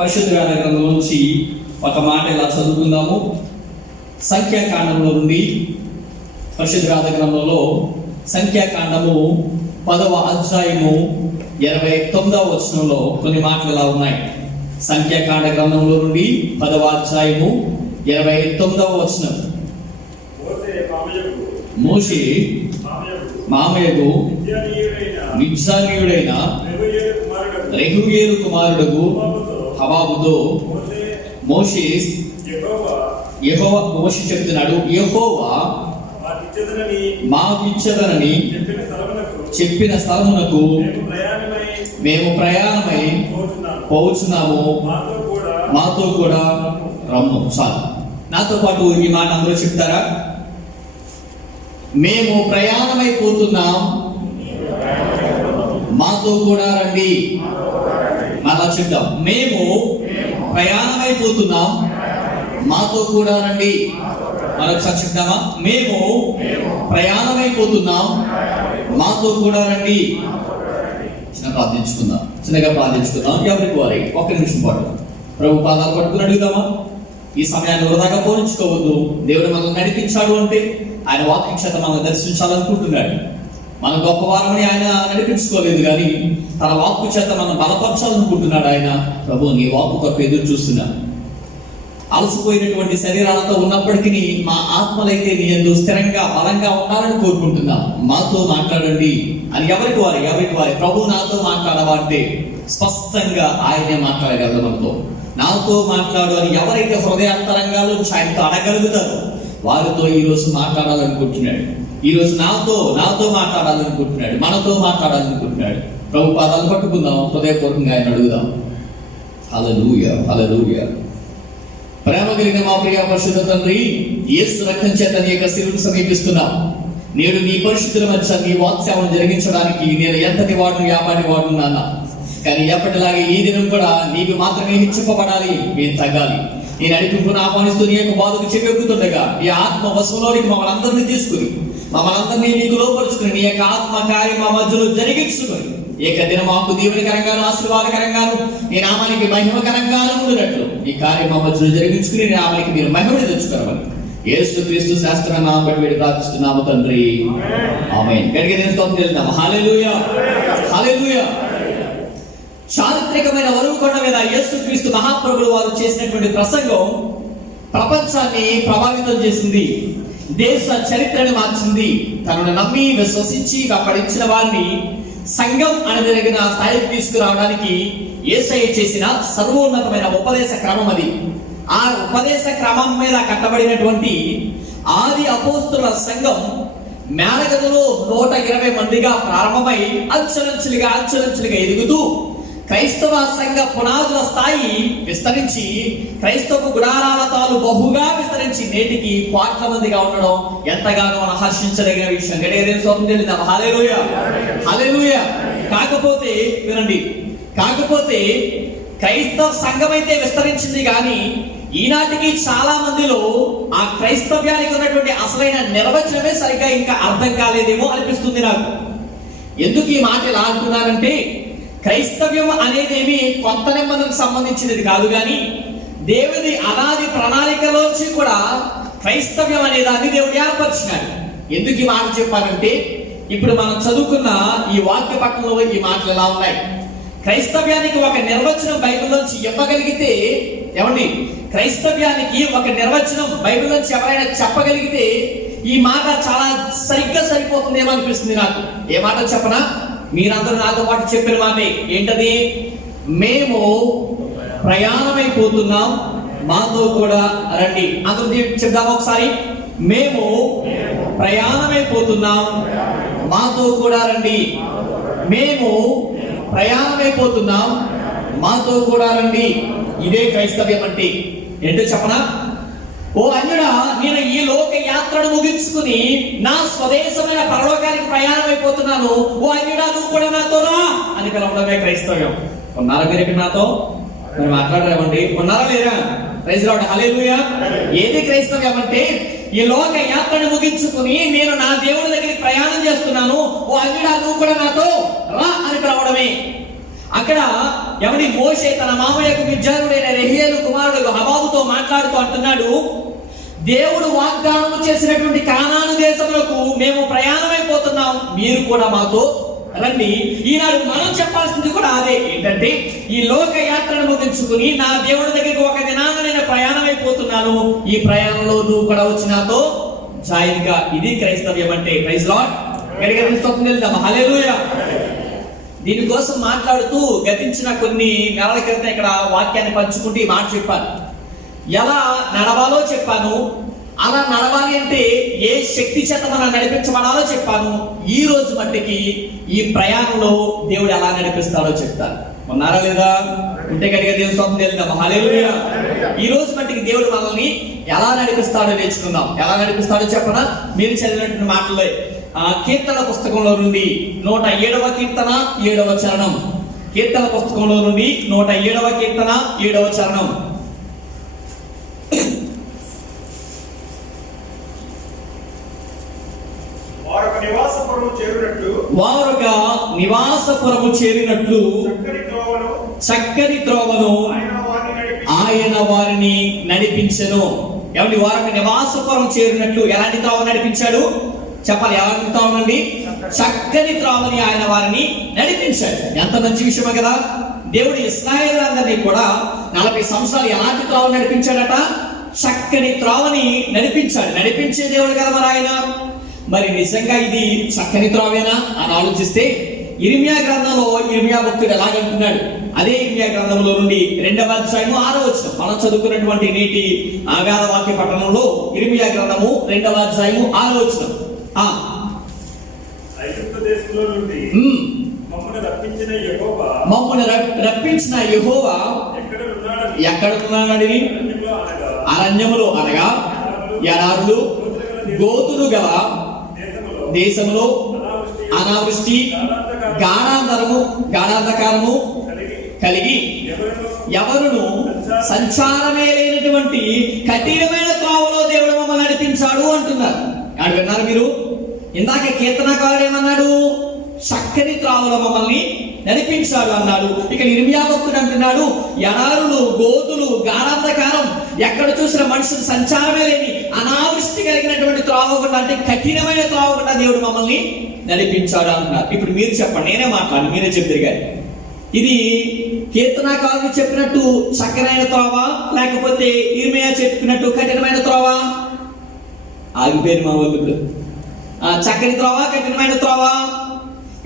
పరిశుద్ధ గ్రంథం నుంచి ఒక మాట ఇలా చదువుకుందాము. సంఖ్యాకాండంలో నుండి, పరిశుద్ధ గ్రంథంలో సంఖ్యాకాండము 10వ అధ్యాయము 29వ వచనంలో కొన్ని మాటలు ఇలా ఉన్నాయి. సంఖ్యాకాండ గ్రంథంలో నుండి 10వ అధ్యాయము 29వ వచనం. మోషే మామయ్యకు మిద్యానీయుడైన రెహూయేలు కుమారుడకు హబాబుతో మోషే చెప్తున్నాడు, యెహోవా మాకిచ్చదనని చెప్పిన స్థలమునకు మేము ప్రయాణమై పోవచ్చున్నాము, మాతో కూడా రమ్ము. చాలు, నాతో పాటు ఈ మాట అందరూ చెప్తారా? మేము ప్రయాణమైపోతున్నాం, మాతో కూడా రండి. మళ్ళా చెప్తాం, మేము ప్రయాణమైపోతున్నాం, మాతో కూడా రండి. మరొకసారి చెప్తామా? మేము ప్రయాణమైపోతున్నాం, మాతో కూడా రండి. చిన్నగా ప్రార్థించుకుందాం. ఎవరికి వారి ఒక్క నిమిషం పాటు ప్రభు పాదాలు పట్టుకుని అడుగుదామా? ఈ సమయాన్ని వృధాగా పోనించుకోవద్దు. దేవుడు మనల్ని నడిపించాడు అంటే ఆయన వాక్య చేత మనం దర్శించాలనుకుంటున్నాడు. మన గొప్ప వారమని ఆయన నడిపించుకోలేదు, కానీ తన వాక్కు చేత మనం బలపరచాలనుకుంటున్నాడు ఆయన. ప్రభు, నీ వాక్కు కొరకు ఎదురు చూస్తున్నా. అలసిపోయినటువంటి శరీరాలతో ఉన్నప్పటికీ మా ఆత్మలైతే నీ యందు స్థిరంగా బలంగా ఉండాలని కోరుకుంటున్నా. మాతో మాట్లాడండి అని ఎవరికి వారి ప్రభు నాతో మాట్లాడవా అంటే స్పష్టంగా ఆయనే మాట్లాడగలరు. మనతో నాతో మాట్లాడు అని ఎవరైతే హృదయాంతరంగాలు ఆయనతో అడగలుగుతారో వారితో ఈరోజు మాట్లాడాలనుకుంటున్నాడు. ఈరోజు నాతో మాట్లాడాలనుకుంటున్నాడు, మనతో మాట్లాడాలనుకుంటున్నాడు. ప్రభు పాదాలు పట్టుకుందాం, హృదయపూర్వకంగా ఆయన అడుగుదాం. హల్లెలూయా, హల్లెలూయా. ప్రేమ కలిగిన మా ప్రియ పరిశుద్ధ తండ్రి, యేసు రక్తం చేత నీ యొక్క శిలువను సమీపిస్తున్నాం. నేడు నీ పరిశుద్ధుల మధ్య నీ వాక్సేవను జరిగించడానికి నేను ఎంతటి వాడును యాపాటి వాడును నాన్న. కానీ ఎప్పటిలాగే ఈ దినం కూడా నీకు మాత్రమే హెచ్చింపబడాలి, మేము తగ్గాలి. నీ నడిపింపును ఆహ్వానిస్తూ నీ యొక్క బాధకు చెవిస్తుండగా నీ ఆత్మ వశంలోనికి మమ్మల్ని అందరినీ తీసుకుని, మమ్మల్ని అందరినీ నీకు లోపరుచుకుని నీ యొక్క ఆత్మ కార్యం మా మధ్యలో జరిగించుకుని ఏకదిన మాకు దీవెనకరంగాను ఆశీర్వాదకరంగాను నీ నామానికి మహిమకరంగాను ఉండినట్లు ఈ కార్యం మా మధ్యలో జరిగించుకుని నీ నామానికి మీరు మహిమని తెచ్చుకోవాలి. యేసుక్రీస్తు శాస్త్రమైన నామం బట్టి వేడి ప్రార్థిస్తున్నాము తండ్రి, ఆమేన్. గట్టిగా దేవుని తెలుద్దాం. హల్లెలూయా, హల్లెలూయా. చారిత్రకమైన వరువు కొండ మీద యేసుక్రీస్తు మహాప్రభులు వారు చేసినటువంటి ప్రసంగం ప్రపంచాన్ని ప్రభావితం చేసింది, దేశ చరిత్రను మార్చింది. తనను నమ్మి విశ్వసించి కాపాడించిన వారిని సంఘం అనదగిన స్థాయికి తీసుకురావడానికి యేసయ్య చేసిన సర్వోన్నతమైన ఉపదేశ క్రమం అది. ఆ ఉపదేశ క్రమం మీద కట్టబడినటువంటి ఆది అపోస్తుల సంఘం మేడగదిలో 120 మందిగా ప్రారంభమై అంచెలంచెలుగా ఎదుగుతూ క్రైస్తవ సంఘ పునాదుల స్థాయి విస్తరించి క్రైస్తవ గుడారాల తాలు బహుగా విస్తరించి నేటికి కోట్ల మందిగా ఉండడం ఎంతగానో మనం హర్షించదగిన విషయం. హల్లెలూయా, హల్లెలూయా. కాకపోతే వినండి, క్రైస్తవ సంఘం అయితే విస్తరించింది, కానీ ఈనాటికి చాలా మందిలో ఆ క్రైస్తవ్యానికి ఉన్నటువంటి అసలైన నిర్వచనమే సరిగ్గా ఇంకా అర్థం కాలేదేమో అనిపిస్తుంది నాకు. ఎందుకు ఈ మాట ఇలా అంటున్నారంటే, క్రైస్తవ్యం అనేది ఏమి కొత్త నిబంధనకు సంబంధించినది కాదు, కానీ దేవుని అనాది ప్రణాళికలోంచి కూడా క్రైస్తవ్యం అనే దాన్ని దేవుడు ఏర్పరిచినాడు. ఎందుకు ఈ మాట చెప్పాలంటే, ఇప్పుడు మనం చదువుకున్న ఈ వాక్య పట్టణంలో ఈ మాటలు ఎలా ఉన్నాయి. క్రైస్తవ్యానికి ఒక నిర్వచనం బైబిల్లోంచి ఇవ్వగలిగితే, ఏమండి, క్రైస్తవ్యానికి ఒక నిర్వచనం బైబిల్లోంచి ఎవరైనా చెప్పగలిగితే ఈ మాట చాలా సరిగ్గా సరిపోతుందేమో అనిపిస్తుంది నాకు. ఏ మాట చెప్పనా? మీరందరూ నాతో పాటు చెప్పిన మాటే ఏంటది? మేము ప్రయాణమైపోతున్నాం, మాతో కూడా రండి. అందరూ చెప్దామా ఒకసారి? మేము ప్రయాణమైపోతున్నాం, మాతో కూడా రండి. మేము ప్రయాణమైపోతున్నాం, మాతో కూడా రండి. ఇదే క్రైస్తవ్యం అంటే ఏంటో చెప్పనా? ఓ అన్యుడా, నేను ఈ లోక యాత్రను ముగించుకుని నా స్వదేశమైన పరలోకానికి ప్రయాణం అయిపోతున్నాను. ఓ అన్యుడా, నువ్వు కూడా నాతో రా అని పిలవడమే క్రైస్తవ్యం. ఉన్నారా మీరు ఇక్కడ నాతో? మరి మాట్లాడరేమండి? ఉన్నారా లేరా? ప్రైజ్ లార్డ్, హల్లెలూయా. ఏది క్రైస్తవ్యం అంటే, ఈ లోక యాత్రను ముగించుకుని నేను నా దేవుడి దగ్గరికి ప్రయాణం చేస్తున్నాను. ఓ అన్యుడా, నువ్వు కూడా నాతో రా అని పిలవడమే. అక్కడ ఎవరి మోషే తన మామయ్యకు విద్యార్థుడైన రెహేలు కుమారుడు హబాబుతో మాట్లాడుతూ అంటున్నాడు, దేవుడు వాగ్దానం చేసినటువంటి కానాను దేశములకు మేము ప్రయాణమైపోతున్నాం, మీరు కూడా మాతో రండి. ఈనాడు మనం చెప్పాల్సింది కూడా అదే, ఏంటంటే ఈ లోక యాత్రను ముగించుకుని నా దేవుడి దగ్గరికి ఒక దినాన నేను ప్రయాణం అయిపోతున్నాను, ఈ ప్రయాణంలో నువ్వు కూడా వచ్చి నాతో జాయిన్ గా. ఇది క్రైస్తవ్యం అంటే. Praise Lord. హల్లెలూయా. దీనికోసం మాట్లాడుతూ గతించిన కొన్ని నెలల క్రితం ఇక్కడ వాక్యాన్ని పంచుకుంటూ ఈ మాట చెప్పాను. ఎలా నడవాలో చెప్పాను, అలా నడవాలి అంటే ఏ శక్తి చేత మనం నడిపించబడాలో చెప్పాను. ఈ రోజు మట్టికి ఈ ప్రయాణంలో దేవుడు ఎలా నడిపిస్తాడో చెప్తాను. ఉన్నారా లేదా? ఉంటే కనుక దేవుని స్వప్నం తెలుద్దాం. హల్లెలూయా. ఈ రోజు మట్టికి దేవుడు మనల్ని ఎలా నడిపిస్తాడో నేర్చుకుందాం. ఎలా నడిపిస్తాడో చెప్పనా? మీరు చదివినటువంటి మాటల్లో కీర్తన పుస్తకంలో నుండి 107వ కీర్తన 7వ చరణం. కీర్తన పుస్తకంలో నుండి 107వ కీర్తన 7వ చరణం. వారొక నివాసపురము చేరినట్లు చక్కని త్రోవను ఆయన వారిని నడిపించెను. ఏమండి? వారొక నివాసపురం చేరినట్లు ఎలాంటి త్రోవ నడిపించాడు చెప్పాలి. ఎలాంటి త్రోవనండి? చక్కని త్రోవని ఆయన వారిని నడిపించాడు. ఎంత మంచి విషయమే కదా. దేవుడు ఇశ్రాయేలులందరినీ కూడా 40 సంవత్సరాలు ఎలాంటి త్రోవ నడిపించాడట? చక్కని త్రోవని నడిపించాడు. నడిపించే దేవుడు కదా మరి ఆయన. మరి నిజంగా ఇది చక్కని త్రోవేనా అని ఆలోచిస్తే ఇర్మియా గ్రంథంలో ఇర్మియా భక్తుడు ఎలాగంటున్నాడు? అదే ఇర్మియా గ్రంథంలో నుండి 2వ అధ్యాయము 6వ వచనం మనం చదువుకున్నటువంటి నేటి వేద వాక్య పఠనంలో ఇర్మియా గ్రంథము 2వ అధ్యాయము 6వ వచనం. మమ్మల్ని రప్పించిన యెహోవా ఎక్కడున్నాడని అరణ్యములో అనగా ఎడారులు గోతులు గల దేశంలో అనావృష్టి గాఢాంధకారము కలిగి ఎవరును సంచారమే లేనటువంటి కఠినమైన త్రోవలో దేవుడు మమ్మల్ని నడిపించాడు అంటున్నారు. అది విన్నారు మీరు? ఇందాక కీర్తనకారుడు ఏమన్నాడు? చక్కని త్రోవలో మమ్మల్ని నడిపించాడు అన్నాడు. ఇక్కడ ఇర్మియా భక్తుడు అంటున్నాడు, ఎడారులు గోతులు గాఢాంధకారం, ఎక్కడ చూసిన మనుషులు సంచారమే లేని అనావృష్టి కలిగినటువంటి త్రోవ గుండా, అంటే కఠినమైన త్రోవ గుండా దేవుడు మమ్మల్ని నడిపించాడు అంటున్నారు. ఇప్పుడు మీరు చెప్పండి, నేనే మాట్లాడు, మీరే చెప్తారు కానీ ఇది కీర్తనకారుడు చెప్పినట్టు చక్కనైన త్రోవ, లేకపోతే ఇర్మియా చెప్పినట్టు కఠినమైన త్రోవ? ఆగిపోయింది మా వాళ్ళు. ఇప్పుడు చక్కని త్రోవ కఠినమైన త్రోవ?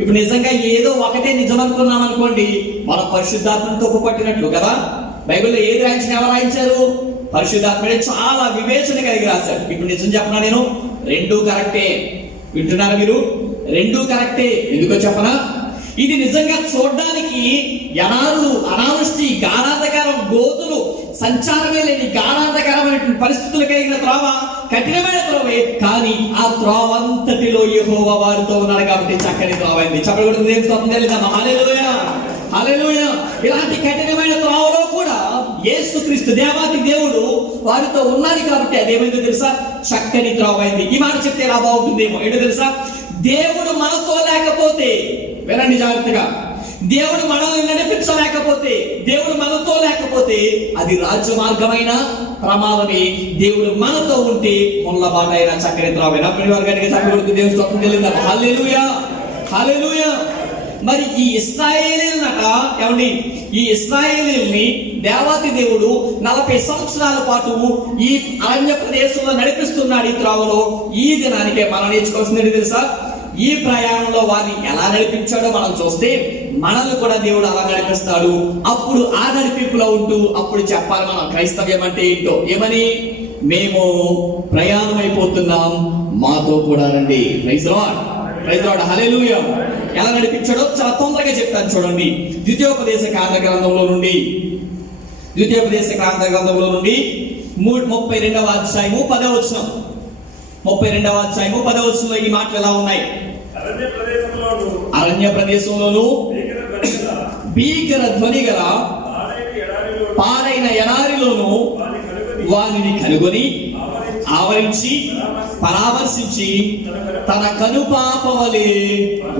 ఇప్పుడు నిజంగా ఏదో ఒకటే నిజం అనుకున్నాం అనుకోండి, మనం పరిశుద్ధాత్మను తప్పు పట్టినట్లు కదా. బైబిల్లో ఏది రాయించిన ఎవరు రాయించారు? పరిశుద్ధాత్మడే చాలా వివేచన కలిగి రాశాడు. ఇప్పుడు నిజం చెప్పనా నేను? రెండూ కరెక్టే. వింటున్నారా మీరు? రెండూ కరెక్టే. ఎందుకో చెప్పనా? ఇది నిజంగా చూడడానికి ఎడారులు అనావృష్టి గాఢాంధకారం గోతులు సంచారమే లేని గాఢాంధకారమైనటువంటి పరిస్థితులు కలిగిన త్రోవ కఠినమైన త్రోవే, కానీ ఆ త్రోవంతటిలో యెహోవా వారితో ఉన్నాడు కాబట్టి చక్కని త్రోవ అయింది. చెప్పకూడదు దేవుని స్తోత్రం చెల్లిద్దాం. హల్లెలూయా. హల్లెలూయా. ఇలాంటి కఠినమైన త్రోవలో కూడా యేసుక్రీస్తు దేవాది దేవుడు వారితో ఉన్నాడు కాబట్టి అదేమైందో తెలుసా? చక్కని త్రోవ అయింది. ఈ మాట చెప్తే ఎలా బాగుంటుందేమో. ఏంటో తెలుసా? దేవుడు మనతో లేకపోతే, వినండి జాగ్రత్తగా, దేవుడు మనల్ని నడిపించలేకపోతే, దేవుడు మనతో లేకపోతే అది రాజ్య మార్గమైన ప్రమాదమే. దేవుడు మనతో ఉంటే ముళ్ళ బాట అయినా చక్కని త్రోవైనా వర్గానికి చక్కబడుతుంది. దేవుని స్తోత్రం చెల్లిద్దాం. హల్లెలూయా. హల్లెలూయా. మరి ఈ ఇశ్రాయేలీయులనట, ఏమండి, ఈ ఇశ్రాయేలీయుల్ని దేవాతి దేవుడు 40 సంవత్సరాల పాటు ఈ అరణ్య ప్రదేశంలో నడిపిస్తున్నాడు ఈ త్రోవలో. ఈ దినానికే మనం నేర్చుకోవాల్సింది తెలుసా? ఈ ప్రయాణంలో వారిని ఎలా నడిపించాడో మనం చూస్తే మనల్ని కూడా దేవుడు అలా నడిపిస్తాడు. అప్పుడు ఆ నడిపింపులో ఉంటూ అప్పుడు చెప్పాలి మనం క్రైస్తవ్యం అంటే ఏంటో. ఏమని? మేము ప్రయాణం అయిపోతున్నాం, మాతో కూడా రండి. Praise Lord. Praise Lord. Hallelujah. ఎలా నడిపించాడో చాలా తొందరగా చెప్తాను చూడండి. ద్వితీయోపదేశ కాండ గ్రంథంలో నుండి 32వ అధ్యాయము 10వ వచనం. 32వ అధ్యాయము 10వ వచనంలో ఈ మాటలు ఎలా ఉన్నాయి? అరణ్య ప్రదేశంలోను భీకర ధ్వని గల పాడైన ఎడారిలోను వారిని కనుగొని ఆవరించి పరామర్శించి తన కనుపాప వలె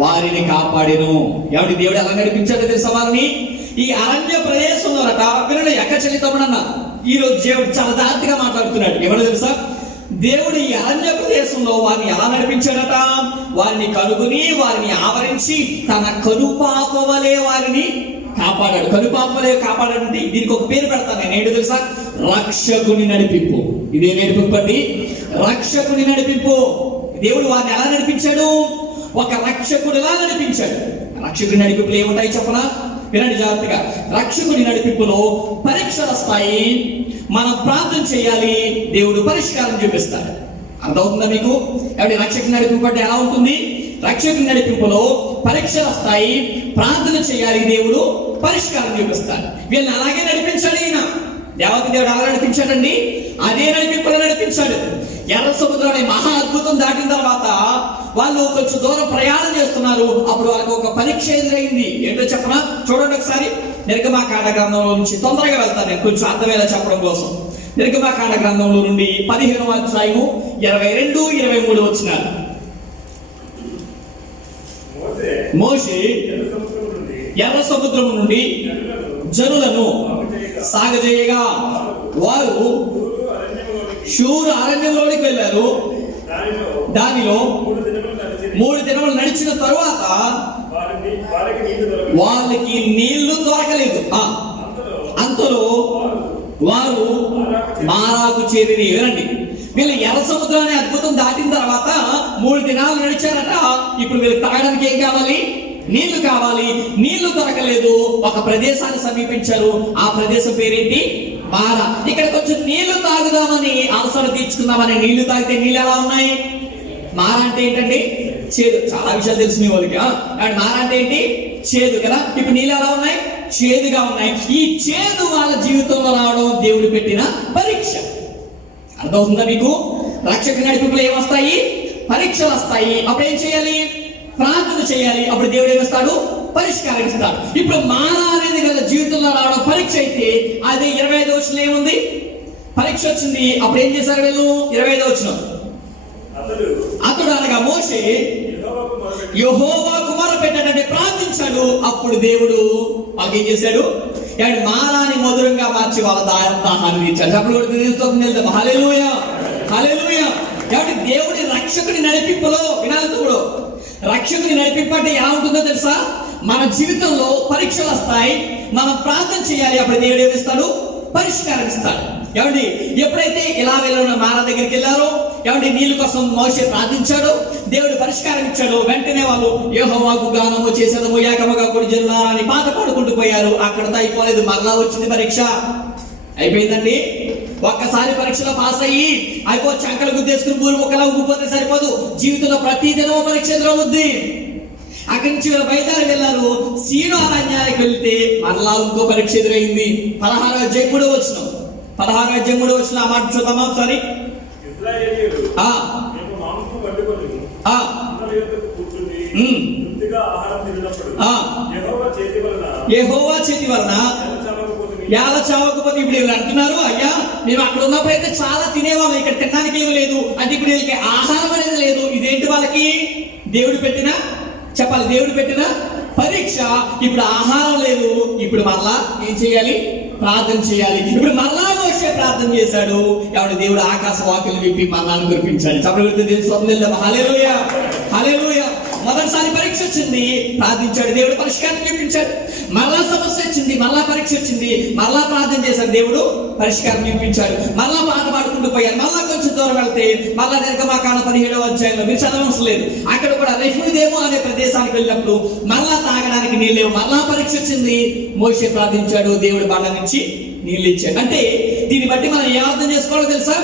వారిని కాపాడెను. ఎవరి దేవుడు ఎలా నడిపించాడో తెలుసా వారిని? ఈ అరణ్య ప్రదేశంలో వినడు ఎక్కచలితముడన్న ఈ రోజు దేవుడు చాలా జాగ్రత్తగా మాట్లాడుతున్నాడు. ఎవరు తెలుసా? దేవుడు ఈ అరణ్య ప్రదేశంలో వారిని ఎలా నడిపించాడట? వారిని కనుగొని వారిని ఆవరించి తన కనుపాప వలె వారిని కాపాడాడు. కనుపాప వలె కాపాడాడంటే దీనికి ఒక పేరు పెడతాను నేను. ఏంటో తెలుసా? రక్షకుని నడిపింపు. ఇదే నడిపింపు అండి, రక్షకుని నడిపింపు. దేవుడు వారిని ఎలా నడిపించాడు? ఒక రక్షకుడిలా నడిపించాడు. రక్షకుడి నడిపింపులు ఏముంటాయి చెప్పనా? వినండి జాగ్రత్తగా. రక్షకుడి నడిపింపులో పరీక్షలు వస్తాయి, మనం ప్రార్థన చేయాలి, దేవుడు పరిష్కారం చూపిస్తాడు. అర్థమవుతుందా మీకు? కాబట్టి రక్షకుడి నడిపింపు అంటే ఎలా ఉంటుంది? రక్షకుడి నడిపింపులో పరీక్షలు వస్తాయి, ప్రార్థన చేయాలి, దేవుడు పరిష్కారం చూపిస్తాడు. వీళ్ళని అలాగే నడిపించాడు ఈయన. దేవత దేవుడు అలా నడిపించాడండి, అదే నడిపింపులో నడిపించాడు. ఎర్ర సముద్రాన్ని మహా అద్భుతం దాటిన తర్వాత వాళ్ళు కొంచెం దూరం ప్రయాణం చేస్తున్నారు. అప్పుడు వాళ్ళకి ఒక పరీక్ష ఎదురైంది. ఏంటో చెప్పనా? చూడండి ఒకసారి. నిర్గమాకాండ గ్రంథంలో నుంచి తొందరగా వెళ్తాను నేను, కొంచెం అర్థమయ్యేలా చెప్పడం కోసం. నిర్గమాకాండ గ్రంథంలో నుండి 15వ అధ్యాయము 22-23 వచనాలు. మోషే ఎర్ర సముద్రం నుండి జనులను సాగజేయగా వారు షూరు అరణ్యంలోనికి వెళ్ళారు. దానిలో 3 దినములు నడిచిన తరువాత వాళ్ళకి నీళ్లు దొరకలేదు. అంతలో వారు మారాకు చేరిని. వినండి, వీళ్ళు ఎర్ర సముద్రాన్ని అద్భుతం దాటిన తర్వాత 3 దినాలు నడిచారట. ఇప్పుడు వీళ్ళకి తాగడానికి ఏం కావాలి? నీళ్లు కావాలి. నీళ్లు దొరకలేదు. ఒక ప్రదేశాన్ని సమీపించారు. ఆ ప్రదేశం పేరేంటి? మారా. ఇక్కడ కొంచెం నీళ్లు తాగుదామని, అవసరం తీర్చుకుందామని నీళ్లు తాగితే నీళ్ళు ఎలా ఉన్నాయి? మారా అంటే ఏంటండి? చేదు. చాలా విషయాలు తెలుసు మీ వాళ్ళకి. మారా అంటే ఏంటి? చేదు కదా. ఇప్పుడు నీళ్ళు ఎలా ఉన్నాయి? చేదుగా ఉన్నాయి. ఈ చేదు వాళ్ళ జీవితంలో రావడం దేవుడు పెట్టిన పరీక్ష. అర్థమవుతుందా మీకు? రక్షకుడి నడిపింపులు ఏమొస్తాయి? పరీక్షలు వస్తాయి. అప్పుడు ఏం చేయాలి? ప్రార్థన చేయాలి. అప్పుడు దేవుడు ఏమిస్తాడు? పరిష్కారం ఇస్తాడు. ఇప్పుడు మారా అనేది కదా జీవితంలో రావడం పరీక్ష అయితే, అది 25వ వచనం ఏముంది? పరీక్ష వచ్చింది. అప్పుడు ఏం చేశారు వీళ్ళు? 25వ వచనం. అతడు అనగా మోషే యెహోవాకు మొరపెట్టాడంటే ప్రార్థించాడు. అప్పుడు దేవుడు వాళ్ళకి ఏం చేశాడు? మారాని మధురంగా మార్చి వాళ్ళ దాహాన్ని తీర్చాడు. అప్పుడు హల్లెలూయా, హల్లెలూయా. కాబట్టి దేవుడి రక్షకుడి నడిపింపులో వినాలి. తమ్ముడు, రక్షకుని నడిపింపు అంటే ఎలా ఉంటుందో తెలుసా? మన జీవితంలో పరీక్షలు వస్తాయి, మనం ప్రార్థన చేయాలి. అప్పుడు దేవుడు ఏమిస్తాడు? పరిష్కారం ఇస్తాడు. ఏమండి, ఎప్పుడైతే ఇలా వెళ్ళిన మారా దగ్గరికి వెళ్ళారో, ఏమండి నీళ్ళ కోసం మోషే ప్రార్థించాడు, దేవుడు పరిష్కారం ఇచ్చాడు. వెంటనే వాళ్ళు యెహోవాకు గానము చేసేదము ఏకముగా కూడి జనులారా అని పాట పాడుకుంటూ పోయారు. అక్కడతో అయిపోలేదు, మరలా వచ్చింది పరీక్ష. అయిపోయిందండి. ఒక్కసారి పరీక్షలో పాస్ అయ్యి అయిపో చంకలు గుద్దేసుకుని భూమి ముక్కలా ఉగ్గిపోతే సరిపోదు. జీవితంలో ప్రతి దినం పరీక్ష ఎదురవుద్ది. అక్కడి నుంచి వీళ్ళు బయలుదేరి వెళ్ళారు. సీను అరణ్యానికి వెళ్తే మరలా ఇంకో పరీక్ష ఎదురైంది. 16వ అధ్యాయం 3వ వచనం. 16వ అధ్యాయం 3వ వచనం ఆ మాట చూద్దామా ఒకసారి? యెహోవా చేతి వలన ఎలా చావకపోతే ఇప్పుడు వీళ్ళు అంటున్నారు, అయ్యా మేము అక్కడ ఉన్నప్పుడైతే చాలా తినేవాళ్ళం, ఇక్కడ తినడానికి ఏమి లేదు అంటే ఇప్పుడు వీళ్ళకి ఆహారం అనేది లేదు. ఇదేంటి వాళ్ళకి? దేవుడు పెట్టిన, చెప్పాలి, దేవుడు పెట్టిన పరీక్ష. ఇప్పుడు ఆహారం లేదు. ఇప్పుడు మరలా ఏం చేయాలి? ప్రార్థన చేయాలి. ఇప్పుడు మరలా మోషే ప్రార్థన చేశాడు. ఎవడు? దేవుడు ఆకాశ వాకిలు విప్పి మరలాను కురిపించాడు. చెప్పలేదు. హల్లెలూయా, హల్లెలూయా. మొదటిసారి పరీక్ష వచ్చింది, ప్రార్థించాడు, దేవుడు పరిష్కారం చూపించాడు. మరలా సమస్య వచ్చింది, మరలా పరీక్ష వచ్చింది, మరలా ప్రార్థన చేశాడు, దేవుడు పరిష్కారం చూపించాడు. మరలా పాట పాడుకుంటూ పోయారు. మరలా కొంచెం దూరం వెళ్తే మరలా నిర్గమాకాండ 17వ అధ్యాయంలో మీరు చదవవలసిన లేదు, అక్కడ కూడా రెఫ్యూదేమో అనే ప్రదేశానికి వెళ్ళినప్పుడు మరలా తాగడానికి నీళ్ళు లేవు. మరలా పరీక్ష వచ్చింది, మోషే ప్రార్థించాడు, దేవుడు బండ నుంచి నీళ్ళు ఇచ్చాడు. అంటే దీన్ని బట్టి మనం ఏ అర్థం చేసుకోవాలో తెలుసా?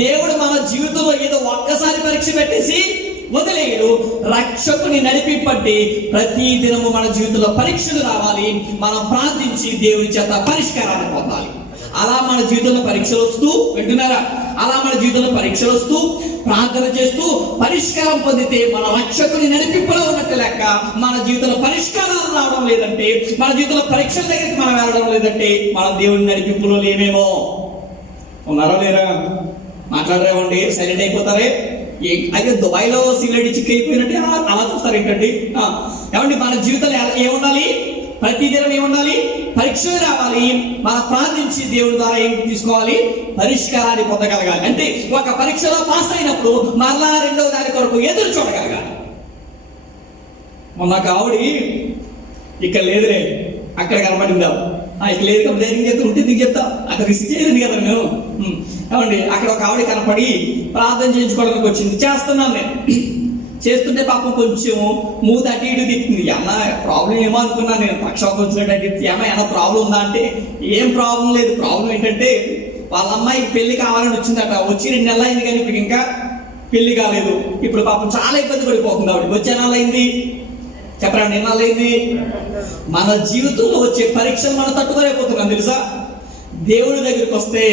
దేవుడు మన జీవితంలో ఏదో ఒక్కసారి పరీక్ష పెట్టేసి వదిలేయడు. రక్షకుని నడిపింపట్టి ప్రతి దినము మన జీవితంలో పరీక్షలు రావాలి. మనం ప్రార్థించి దేవుని చేత పరిష్కారాన్ని పొందాలి. అలా మన జీవితంలో పరీక్షలు వస్తూ, వింటున్నారా? అలా మన జీవితంలో పరీక్షలు వస్తూ ప్రార్థన చేస్తూ పరిష్కారం పొందితే మన రక్షకుని నడిపింపులో ఉన్నట్టు లెక్క. మన జీవితంలో పరిష్కారాలు రావడం లేదంటే, మన జీవితంలో పరీక్షల దగ్గరికి మనం వెళ్ళడం లేదంటే మన దేవుని నడిపింపులో లేమేమో. ఉన్నారా లేరా? మాట్లాడరేమండి? సైలెంట్ అయిపోతారే? అయితే దుబాయ్లో సిగరెట్ చిక్ అయిపోయినట్టే అలా చూస్తారు ఏంటండి? ఏమండి, మన జీవితంలో ఏముండాలి? ప్రతిదినం ఏముండాలి? పరీక్షలు రావాలి. మనం ప్రార్థించి దేవుడి ద్వారా ఏం తీసుకోవాలి? పరిష్కారాన్ని పొందగలగాలి. అంటే ఒక పరీక్షలో పాస్ అయినప్పుడు మరలా రెండవ దాని కొరకు ఎదురు చూడగలగాలి. మొన్న ఆవిడ ఇక్కడ లేదులే, అక్కడ కనబడిందా? ఇక్కడ లేదు కాబట్టి ధైర్యం చెప్తా ఉంటే నీకు చెప్తా, అక్కడ రిస్క్ చేయలేదు కదా నేను. ఏమండి, అక్కడ ఒక ఆవిడ కనపడి ప్రార్థన చేయించుకోవడానికి వచ్చింది. చేస్తున్నాను నేను. చేస్తుంటే పాపం కొంచెం మూత అటు ఇటు తిప్పింది. అన్న ప్రాబ్లం ఏమో అనుకున్నాను నేను, పక్షవాతం వచ్చినట్టు. ఏమైనా ప్రాబ్లం ఉందా అంటే ఏం ప్రాబ్లం లేదు. ప్రాబ్లం ఏంటంటే వాళ్ళ అమ్మాయికి పెళ్లి కావాలని వచ్చిందట. వచ్చి 2 నెలలు అయింది కానీ ఇప్పుడు ఇంకా పెళ్లి కాలేదు. ఇప్పుడు పాపం చాలా ఇబ్బంది పడిపోతుంది ఆవిడ. వచ్చే నెల అయింది, చెప్పరా? 2 నెలలు అయింది. మన జీవితంలో వచ్చే పరీక్షలు మనం తట్టుకోలేకపోతున్నాం తెలుసా? దేవుడి దగ్గరికి వస్తే,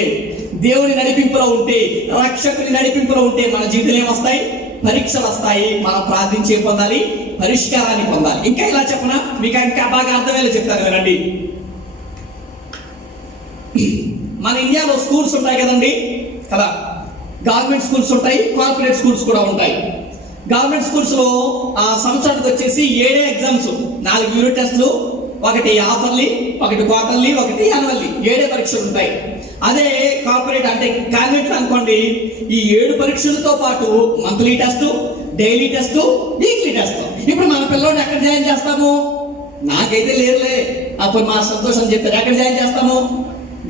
దేవుని నడిపింపులో ఉంటే, రక్షకుని నడిపింపులో ఉంటే మన జీవితంలో ఏమొస్తాయి? పరీక్షలు వస్తాయి. మనం ప్రార్థించే పొందాలి, పరిష్కారాన్ని పొందాలి. ఇంకా ఇలా చెప్పనా, మీకు ఇంకా బాగా అర్థమయ్యేలా చెప్తాను వినండి. మన ఇండియాలో స్కూల్స్ ఉంటాయి కదండి, కదా? గవర్నమెంట్ స్కూల్స్ ఉంటాయి, కార్పొరేట్ స్కూల్స్ కూడా ఉంటాయి. గవర్నమెంట్ స్కూల్స్ లో సంవత్సరానికి వచ్చేసి 7 ఎగ్జామ్స్, 4 యూనిట్ టెస్టులు, 1 హాఫర్లీ, 1 క్వార్టర్లీ, 1 యాన్యువల్లీ. 7 పరీక్షలు ఉంటాయి. అదే కార్పొరేట్ అంటే కాన్వెంట్ అనుకోండి, ఈ 7 పరీక్షలతో పాటు monthly test, daily test, weekly test. ఇప్పుడు మన పిల్లల్ని ఎక్కడ జాయిన్ చేస్తాము? నాకైతే లేరులే, అప్పుడు మా సంతోషం చెప్తారు. ఎక్కడ జాయిన్ చేస్తాము?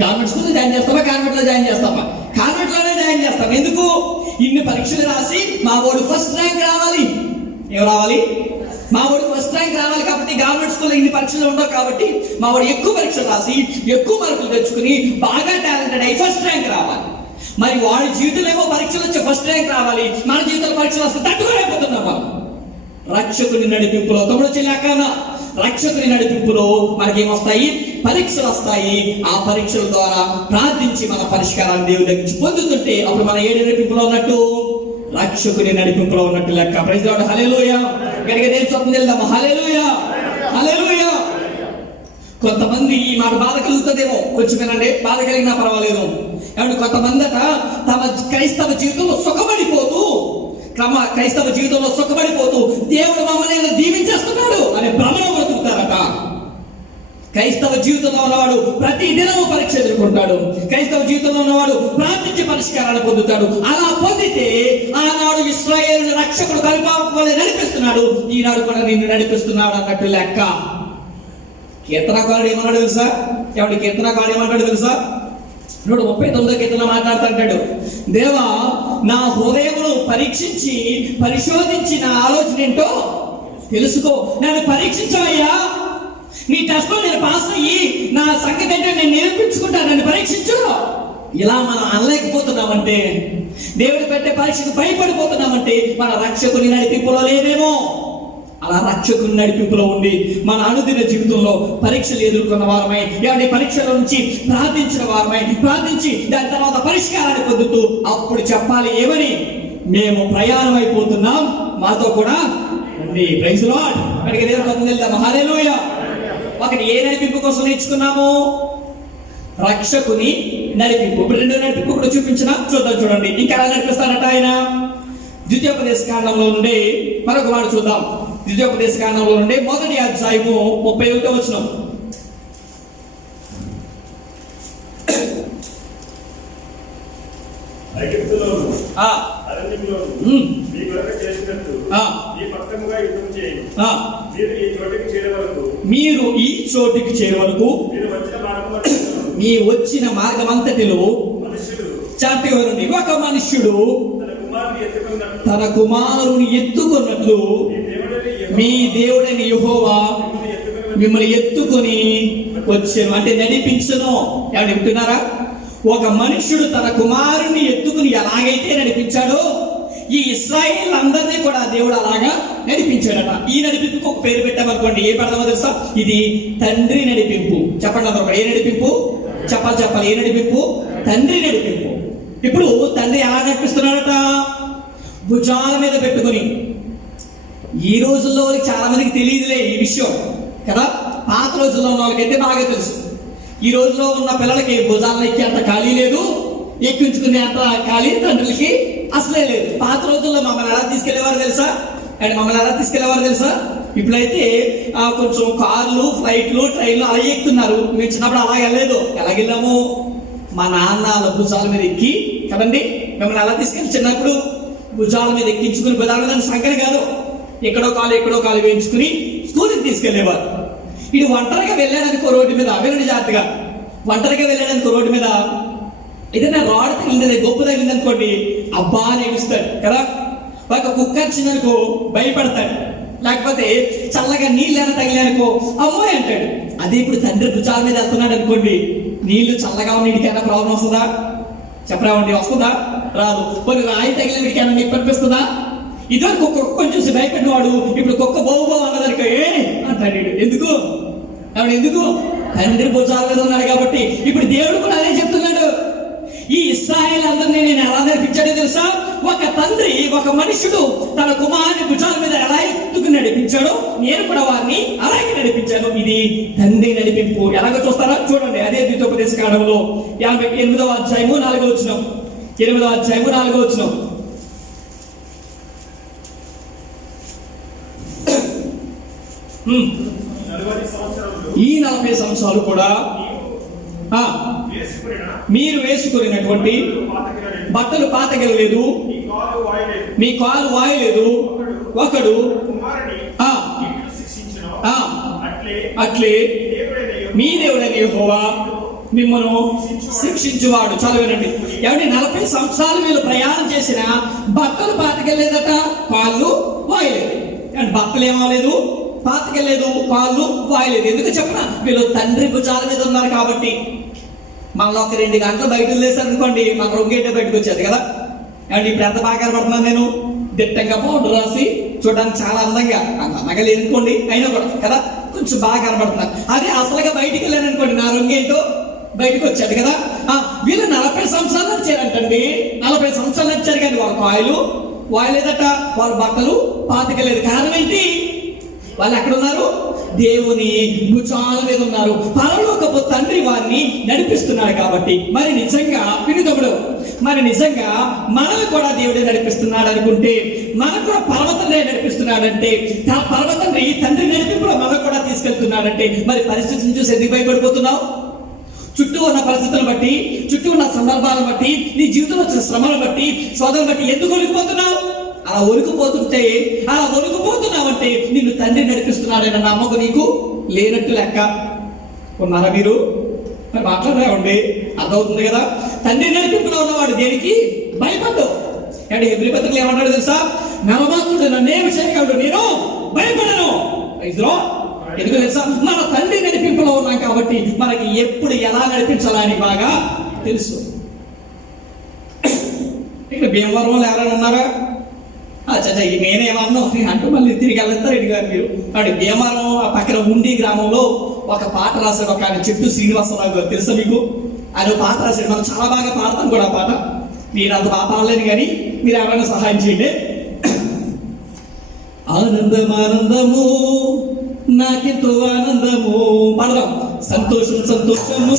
గవర్నమెంట్ స్కూల్లో జాయిన్ చేస్తామా, కాన్వెంట్ లో జాయిన్ చేస్తామా? కాన్వెంట్ లోనే జాయిన్ చేస్తాం. ఎందుకు? ఇన్ని పరీక్షలు రాసి మా వాడు ఫస్ట్ ర్యాంక్ రావాలి. ఏం రావాలి? మా వాడు ఫస్ట్ ర్యాంక్ రావాలి. కాబట్టి గవర్నమెంట్ స్కూల్లో ఇన్ని పరీక్షలు ఉండవు కాబట్టి మా వాడు ఎక్కువ పరీక్షలు రాసి ఎక్కువ మార్కులు తెచ్చుకుని బాగా టాలెంటెడ్ అయ్యి ఫస్ట్ ర్యాంక్ రావాలి. మరి వాడి జీవితంలో ఏమో పరీక్షలు వచ్చి ఫస్ట్ ర్యాంక్ రావాలి, మన జీవితంలో పరీక్షలు వస్తే తట్టుకోలేకపోతున్నాం మనం. రక్షకుని నడిపింపులో, తమ్ముడు చెల్లాకనా, రక్షకుని నడిపింపులో మనకేమొస్తాయి? పరీక్షలు వస్తాయి. ఆ పరీక్షల ద్వారా ప్రార్థించి మన పరిష్కారాన్ని దేవుడి దగ్గర నుంచి పొందుతుంటే అప్పుడు మన ఏడు నడిపింపులో ఉన్నట్టు, రక్షకుని నడిపింపులో ఉన్నట్టు లెక్క. ప్రైజ్ లార్డ్, హల్లెలూయా. గట్టిగా దేవుని స్తోత్రం చెల్లిద్దాం. హల్లెలూయా, హల్లెలూయా. కొంతమంది ఈ మాట బాధ కలుగుతుందేమో, కొంచెం వినండి, బాధ కలిగినా పర్వాలేదు. ఏమంటే కొంతమంది తమ క్రైస్తవ జీవితంలో క్రైస్తవ జీవితంలో సుఖపడిపోతూ దేవుడు మమ్మల్ని దీవించేస్తున్నాడు అనే భ్రమలో బ్రతుకుతారట. క్రైస్తవ జీవితంలో ఉన్నవాడు ప్రతి దినము పరీక్ష ఎదుర్కొంటాడు. క్రైస్తవ జీవితంలో ఉన్నవాడు ప్రార్థించే పరిష్కారాన్ని పొందుతాడు. అలా పొందితే ఆనాడు ఇశ్రాయేలు రక్షకుడు కలుపాపలే నడిపిస్తున్నాడు, ఈనాడు కూడా నిన్ను నడిపిస్తున్నాడు అన్నట్టు లెక్క. కీర్తనకారుడు ఏమన్నాడు తెలుసా? ఏమంటే కీర్తనకారుడు ఏమంటాడు తెలుసా? 139 కీర్తన మాట్లాడుతుంటాడు, దేవా నా హృదయమును పరీక్షించి పరిశోధించి నా ఆలోచన ఏంటో తెలుసుకో. నన్ను పరీక్షించవయ్యా, నీ టెస్ట్ లో నేను పాస్ అయ్యి నా సంగతి ఏంటో నేను నిరూపించుకుంటా, నన్ను పరీక్షించు. ఇలా మనం అనలేకపోతున్నామంటే, దేవుడు పెట్టే పరీక్షకు భయపడిపోతున్నామంటే మన రక్షకుని నడిపింపులో లేదేమో. అలా రక్షకుని నడిపింపులో ఉండి మన అనుదిన జీవితంలో పరీక్షలు ఎదుర్కొన్న వారమై, ఏమంటే పరీక్షల నుంచి ప్రార్థించిన వారమై, ప్రార్థించి దాని తర్వాత పరిష్కారాన్ని పొందుతూ అప్పుడు చెప్పాలి ఏమని? మేము ప్రయాణం అయిపోతున్నాం, మాతో కూడా రండి. Praise Lord. అక్కడికి దేవుని స్తోత్రం చెల్లిద్దాం. హల్లెలూయా. ఒకటి ఏ నడిపింపు కోసం నేర్చుకున్నాము? రక్షకుని నడిపింపు. ఇప్పుడు 2వ నడిపింపు కూడా చూద్దాం. చూడండి ఇంకా ఎలా నడిపిస్తారట ఆయన. ద్వితీయోపదేశ కాండంలో నుండి మరొక మాట చూద్దాం. ద్వితీయోపదేశ కాండంలో నుండి 1వ అధ్యాయము 31వ వచనం. మీరు ఈ చోటికి చేరే వరకు మీ వచ్చిన మార్గమంతటిలో చాటివరండి. ఒక మనుష్యుడు తన కుమారుని ఎత్తుకున్నట్లు మీ దేవుడైన యెహోవా మిమ్మల్ని ఎత్తుకొని వచ్చాను, అంటే నడిపించను. ఏమని వింటున్నారా? ఒక మనుష్యుడు తన కుమారుని ఎత్తుకుని ఎలాగైతే నడిపించాడో ఈ ఇశ్రాయేల్ అందరినీ కూడా దేవుడు అలాగా నడిపించాడట. ఈ నడిపింపుకు ఒక పేరు పెట్టామనుకోండి, ఏ పెడదామో తెలుసా? ఇది తండ్రి నడిపింపు. చెప్పండి అందరూ, ఏ నడిపింపు? చెప్పాలి. ఏ నడిపింపు? తండ్రి నడిపింపు. ఇప్పుడు తండ్రి ఎలా నడిపిస్తున్నాడట? భుజాల మీద పెట్టుకుని. ఈ రోజుల్లో చాలా మందికి తెలియదులే ఈ విషయం కదా. పాత రోజుల్లో ఉన్న వాళ్ళకైతే బాగా తెలుసు. ఈ రోజులో ఉన్న పిల్లలకి భుజాలను ఎక్కి అంత ఖాళీ లేదు, ఎక్కించుకునే అంత ఖాళీ తండ్రులకి అసలే లేదు. పాత రోజుల్లో మమ్మల్ని ఎలా తీసుకెళ్లేవారు తెలుసా? ఇప్పుడైతే కొంచెం కార్లు, ఫ్లైట్లు, ట్రైన్లు అలా ఎక్కుతున్నారు. మేము చిన్నప్పుడు అలా వెళ్ళలేదు. ఎలాగెళ్ళాము? మా నాన్న భుజాల మీద ఎక్కి కదండి మిమ్మల్ని అలా తీసుకెళ్ళి చిన్నప్పుడు భుజాల మీద ఎక్కించుకుని, భుజాల మీద సంకని కాదు, ఎక్కడో కాలు వేయించుకుని స్కూల్కి తీసుకెళ్లేవారు. ఇది ఒంటరిగా వెళ్ళాడనుకో రోడ్డు మీద, వెళ్ళండి జాగ్రత్తగా, ఒంటరిగా వెళ్ళాడనుకో రోడ్డు మీద ఏదైనా రాడ్ తగిలింది, గొప్ప తగిలింది అనుకోండి, అబ్బా అని ఏడుస్తాడు కదా. ఒక కుక్క వచ్చిందనుకో భయపడతాడు. లేకపోతే చల్లగా నీళ్ళు ఏమైనా తగిలానుకో అమ్మాయి అంటాడు. అదే ఇప్పుడు తండ్రి భుజాల మీద వెళ్తున్నాడు అనుకోండి, నీళ్లు చల్లగా ఉన్న వీడికైనా ప్రాబ్లం వస్తుందా? చెప్పరావండి, వస్తుందా? రాదు. కొన్ని రాయి తగిలిన వీడికైనా మీకు కనిపిస్తుందా? ఇదివరకు కుక్కని చూసి భయపడినవాడు ఇప్పుడు కుక్క బావు అన్నదానికి అంటాడు. ఎందుకు? తండ్రి భుజాల మీద ఉన్నాడు కాబట్టి. ఇప్పుడు దేవుడు కూడా అదే చెప్తున్నాడు. ఈ ఇశ్రాయేలు అందరినీ నేను ఎలా నడిపించాడో తెలుసా? ఒక తండ్రి, ఒక మనుషుడు తన కుమారుని భుజాల మీద ఎలా ఎత్తుకుని నడిపించాడో నేను కూడా వారిని అలాగే నడిపించాను. ఇది తండ్రి నడిపింపు. ఎలాగో చూస్తారా? చూడండి, అదే ద్వితోపదేశ కాండంలో 8వ అధ్యాయము 4వ వచనం. 8వ అధ్యాయము 4వ వచనం. ఈ 40 సంవత్సరాలు కూడా మీరు వేసుకున్నటువంటి బట్టలు పాతగలలేదు, మీ కాలు వాయలేదు. ఒకడు అట్లే మీ దేవుడైన యెహోవా మిమ్మల్ని శిక్షించువాడు. చదవనండి. ఏమంటే 40 సంవత్సరాలు వీళ్ళు ప్రయాణం చేసిన బట్టలు పాతకెళ్ళలేదట, కాళ్ళు వాయలేదు. బట్టలు ఏమవలేదు, పాతకెళ్ళలేదు, కాళ్ళు వాయలేదు. ఎందుకు చెప్పనా? వీళ్ళు తండ్రి భుజాల మీద ఉన్నారు కాబట్టి. మనలో ఒక 2 గంటలు బయట వదిలేసారు అనుకోండి, మన రొంగేట బయటకు వచ్చేది కదా. అండ్ ఇప్పుడు ఎంత బాగా కనబడుతున్నాను నేను, దిట్టంగా పౌడర్ రాసి చూడడానికి చాలా అందంగా, అందంగా లేదు అనుకోండి, అయినా కూడా కదా కొంచెం బాగా కనబడుతున్నాను. అదే అసలుగా బయటికి వెళ్ళాను అనుకోండి, నా రొంగేంటో బయటకు వచ్చాడు కదా. వీళ్ళు 40 సంవత్సరాలు నడిచారంటండి. 40 సంవత్సరాలు నడిచారు కానీ వాళ్ళ కాయలు వాయలేదట, వాళ్ళ బట్టలు పాతకలేదు. కారణం ఏంటి? వాళ్ళు ఎక్కడ ఉన్నారు? దేవుని భుజాల మీద ఉన్నారు. పరలోకపు తండ్రి వారిని నడిపిస్తున్నాడు కాబట్టి. మరి నిజంగా వినుతముడు, మనల్ని కూడా దేవుడే నడిపిస్తున్నాడు అనుకుంటే, మనకు కూడా పరమతండ్రి నడిపిస్తున్నాడంటే, పరమతండ్రి తండ్రి నడిపింపులో మనకు కూడా తీసుకెళ్తున్నాడంటే, మరి పరిస్థితిని చూసి ఎందుకు భయపడిపోతున్నావు? చుట్టూ ఉన్న పరిస్థితులను బట్టి, చుట్టూ ఉన్న సందర్భాలను బట్టి, నీ జీవితంలో వచ్చిన శ్రమలను బట్టి, శోధనను బట్టి ఎందుకు ఒలికిపోతున్నావు? అలా ఒలికిపోతున్నావంటే నిన్ను తండ్రి నడిపిస్తున్నాడన్న నమ్మకం నీకు లేనట్టు లెక్క. ఉన్నారా మీరు? మరి మాట్లాడరావండి, అర్థమవుతుంది కదా. తండ్రి నడిపింపులో ఉన్నవాడు దేనికి భయపడ్డు. అంటే హెబ్రీ పత్రికలో ఏమన్నాడు తెలుసా? నరమాత్రుడు నన్నేమి చేయగలడు, నేను భయపడను. ఎందుకు తెలుసా? మన తండ్రి నడిపింపులో ఉన్నాం కాబట్టి మనకి ఎప్పుడు ఎలా నడిపించాలని బాగా తెలుసు. ఇక్కడ భీమవరంలో ఎవరైనా ఉన్నారా? నేనేమన్నా అంటూ మళ్ళీ తిరిగి వెళ్తారు ఇటు గారు మీరు. అంటే భీమవరం పక్కన ఉండి గ్రామంలో ఒక పాట రాశాడు ఒక ఆయన, చెట్టు శ్రీనివాసరావు గారు. తెలుసా మీకు? ఆయన పాట రాశాడు. మనం చాలా బాగా పాడతాం కూడా ఆ పాట. మీరు అంత బాగా పాడలేను కానీ మీరు ఎవరైనా సహాయం చేయండి. ఆనందము నాకెంతో ఆనందము పాడదాం. సంతోషము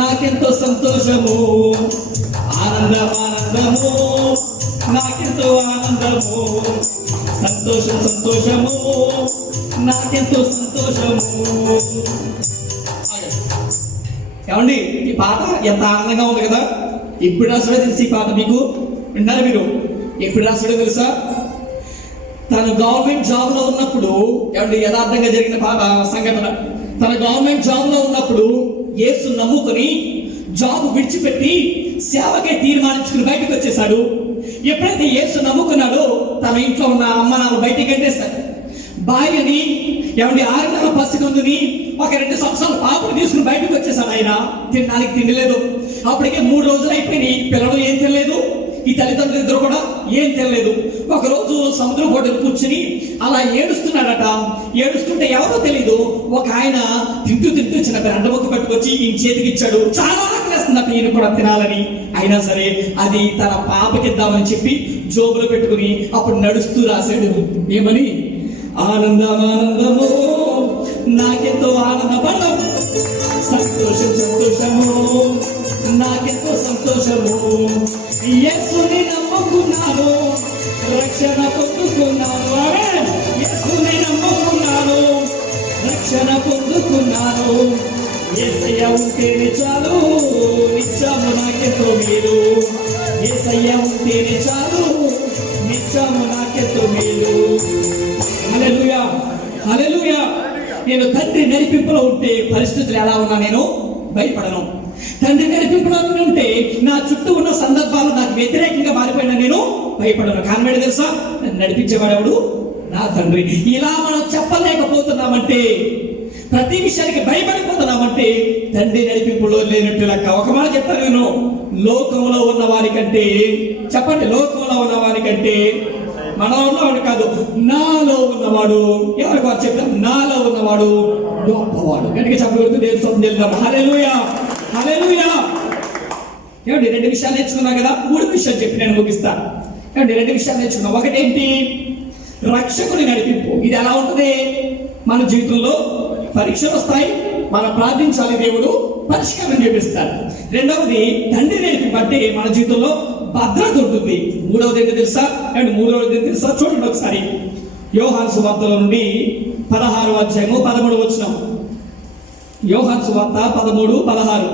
నాకెంతో సంతోషము, ఆనందము నాకెంతో ఆనందము, సంతోషము నాకెంతో సంతోషము. ఏమండి, ఈ పాట ఎంత ఆనందంగా ఉంది కదా. ఎప్పుడు రాసాడో తెలుసు ఈ పాట మీకు? విన్నారా మీరు? ఎప్పుడు రాసాడో తెలుసా? తను గవర్నమెంట్ జాబ్ లో ఉన్నప్పుడు, ఏమండి యథార్థంగా జరిగిన సంఘటన. తన గవర్నమెంట్ జాబ్ లో ఉన్నప్పుడు యేసు నమ్ముకొని జాబ్ విడిచిపెట్టి సేవకే తీర్మానించుకుని బయటకు వచ్చేసాడు. ఎప్పుడైతే యేసు నమ్ముకున్నాడో తన ఇంట్లో ఉన్న అమ్మ నాన్న బయటికి గంటేశాడు. భార్యని, ఏమండి 6 నెలల పసికందుని, ఒక 2 సంవత్సరాల పాపను తీసుకుని బయటకు వచ్చేసాడు. ఆయన తినడానికి తిండి లేదు. అప్పటికే 3 రోజులు అయిపోయినాయి. పిల్లలు ఏం తినలేదు, ఈ తల్లిదండ్రులు ఇద్దరు కూడా ఏం తెలియలేదు. ఒకరోజు సముద్రం ఒడ్డున కూర్చుని అలా ఏడుస్తున్నాడట. ఏడుస్తుంటే ఎవరో తెలీదు ఒక ఆయన తింటూ చిన్న బ్రెడ్ ముక్క పట్టుకొచ్చి ఈయన చేతికి ఇచ్చాడు. చాలా ఆకలిస్తుందట ఈయన కూడా తినాలని. అయినా సరే అది తన పాపకి ఇద్దామని చెప్పి జోబులో పెట్టుకుని అప్పుడు నడుస్తూ రాశాడు. ఏమని? ఆనందము నాకెంతో ఆనందపడం, సంతోషము నాకెంతో సంతోషం. యేసయ్య ఉంటేనే చాలు, నిత్యము నాకెంతో మేలు. యేసయ్య ఉంటేనే చాలు, నిత్యము నాకెంతో మేలు. హల్లెలూయా, హల్లెలూయా. నేను తండ్రి నడిపింపులో ఉంటే పరిస్థితులు ఎలా ఉన్నా నేను భయపడను. తండ్రి నడిపింపులో ఉంటే నా చుట్టూ ఉన్న సందర్భాలు నాకు వ్యతిరేకంగా మారిపోయినా నేను భయపడను. కారణం తెలుసా? నడిపించేవాడెవడు? నా తండ్రి. ఇలా మనం చెప్పలేకపోతున్నామంటే, ప్రతి విషయానికి భయపడిపోతున్నామంటే తండ్రి నడిపింపులో లేనట్టు లెక్క. ఒక మాట చెప్తాను నేను, లోకంలో ఉన్న వారికంటే, చెప్పండి, లోకంలో ఉన్న వారికంటే, మనలో ఉన్నవాడు కాదు, నాలో ఉన్నవాడు, ఎవరికి వారు చెప్తాం, నాలో ఉన్నవాడు గొప్పవాడు. గట్టిగా చెప్పగలుగుతూ దేవుని స్తోత్రం చెల్లిద్దాం. హల్లెలూయా, హల్లెలూయా. ఏమండి, 2 విషయాలు నేర్చుకున్నా కదా, 3 విషయాలు చెప్పి నేను ముగిస్తా. ఏమండి, 2 విషయాలు నేర్చుకున్నా. ఒకటేంటి? రక్షకుని నడిపింపు. ఇది ఎలా ఉంటుంది? మన జీవితంలో పరీక్షలు వస్తాయి, మనం ప్రార్థించాలి, దేవుడు పరిష్కారం చేపిస్తాడు. రెండవది, తండ్రి నడిపింపు అంటే మన జీవితంలో భద్రత ఉంటుంది. మూడవది ఏంటో తెలుసా? అండ్ మూడవది ఏంటో తెలుసా? చూడండి ఒకసారి, యోహాను సువార్తలో నుండి 16వ అధ్యాయము 13వ వచనం. యోహాను సువార్త 13:16.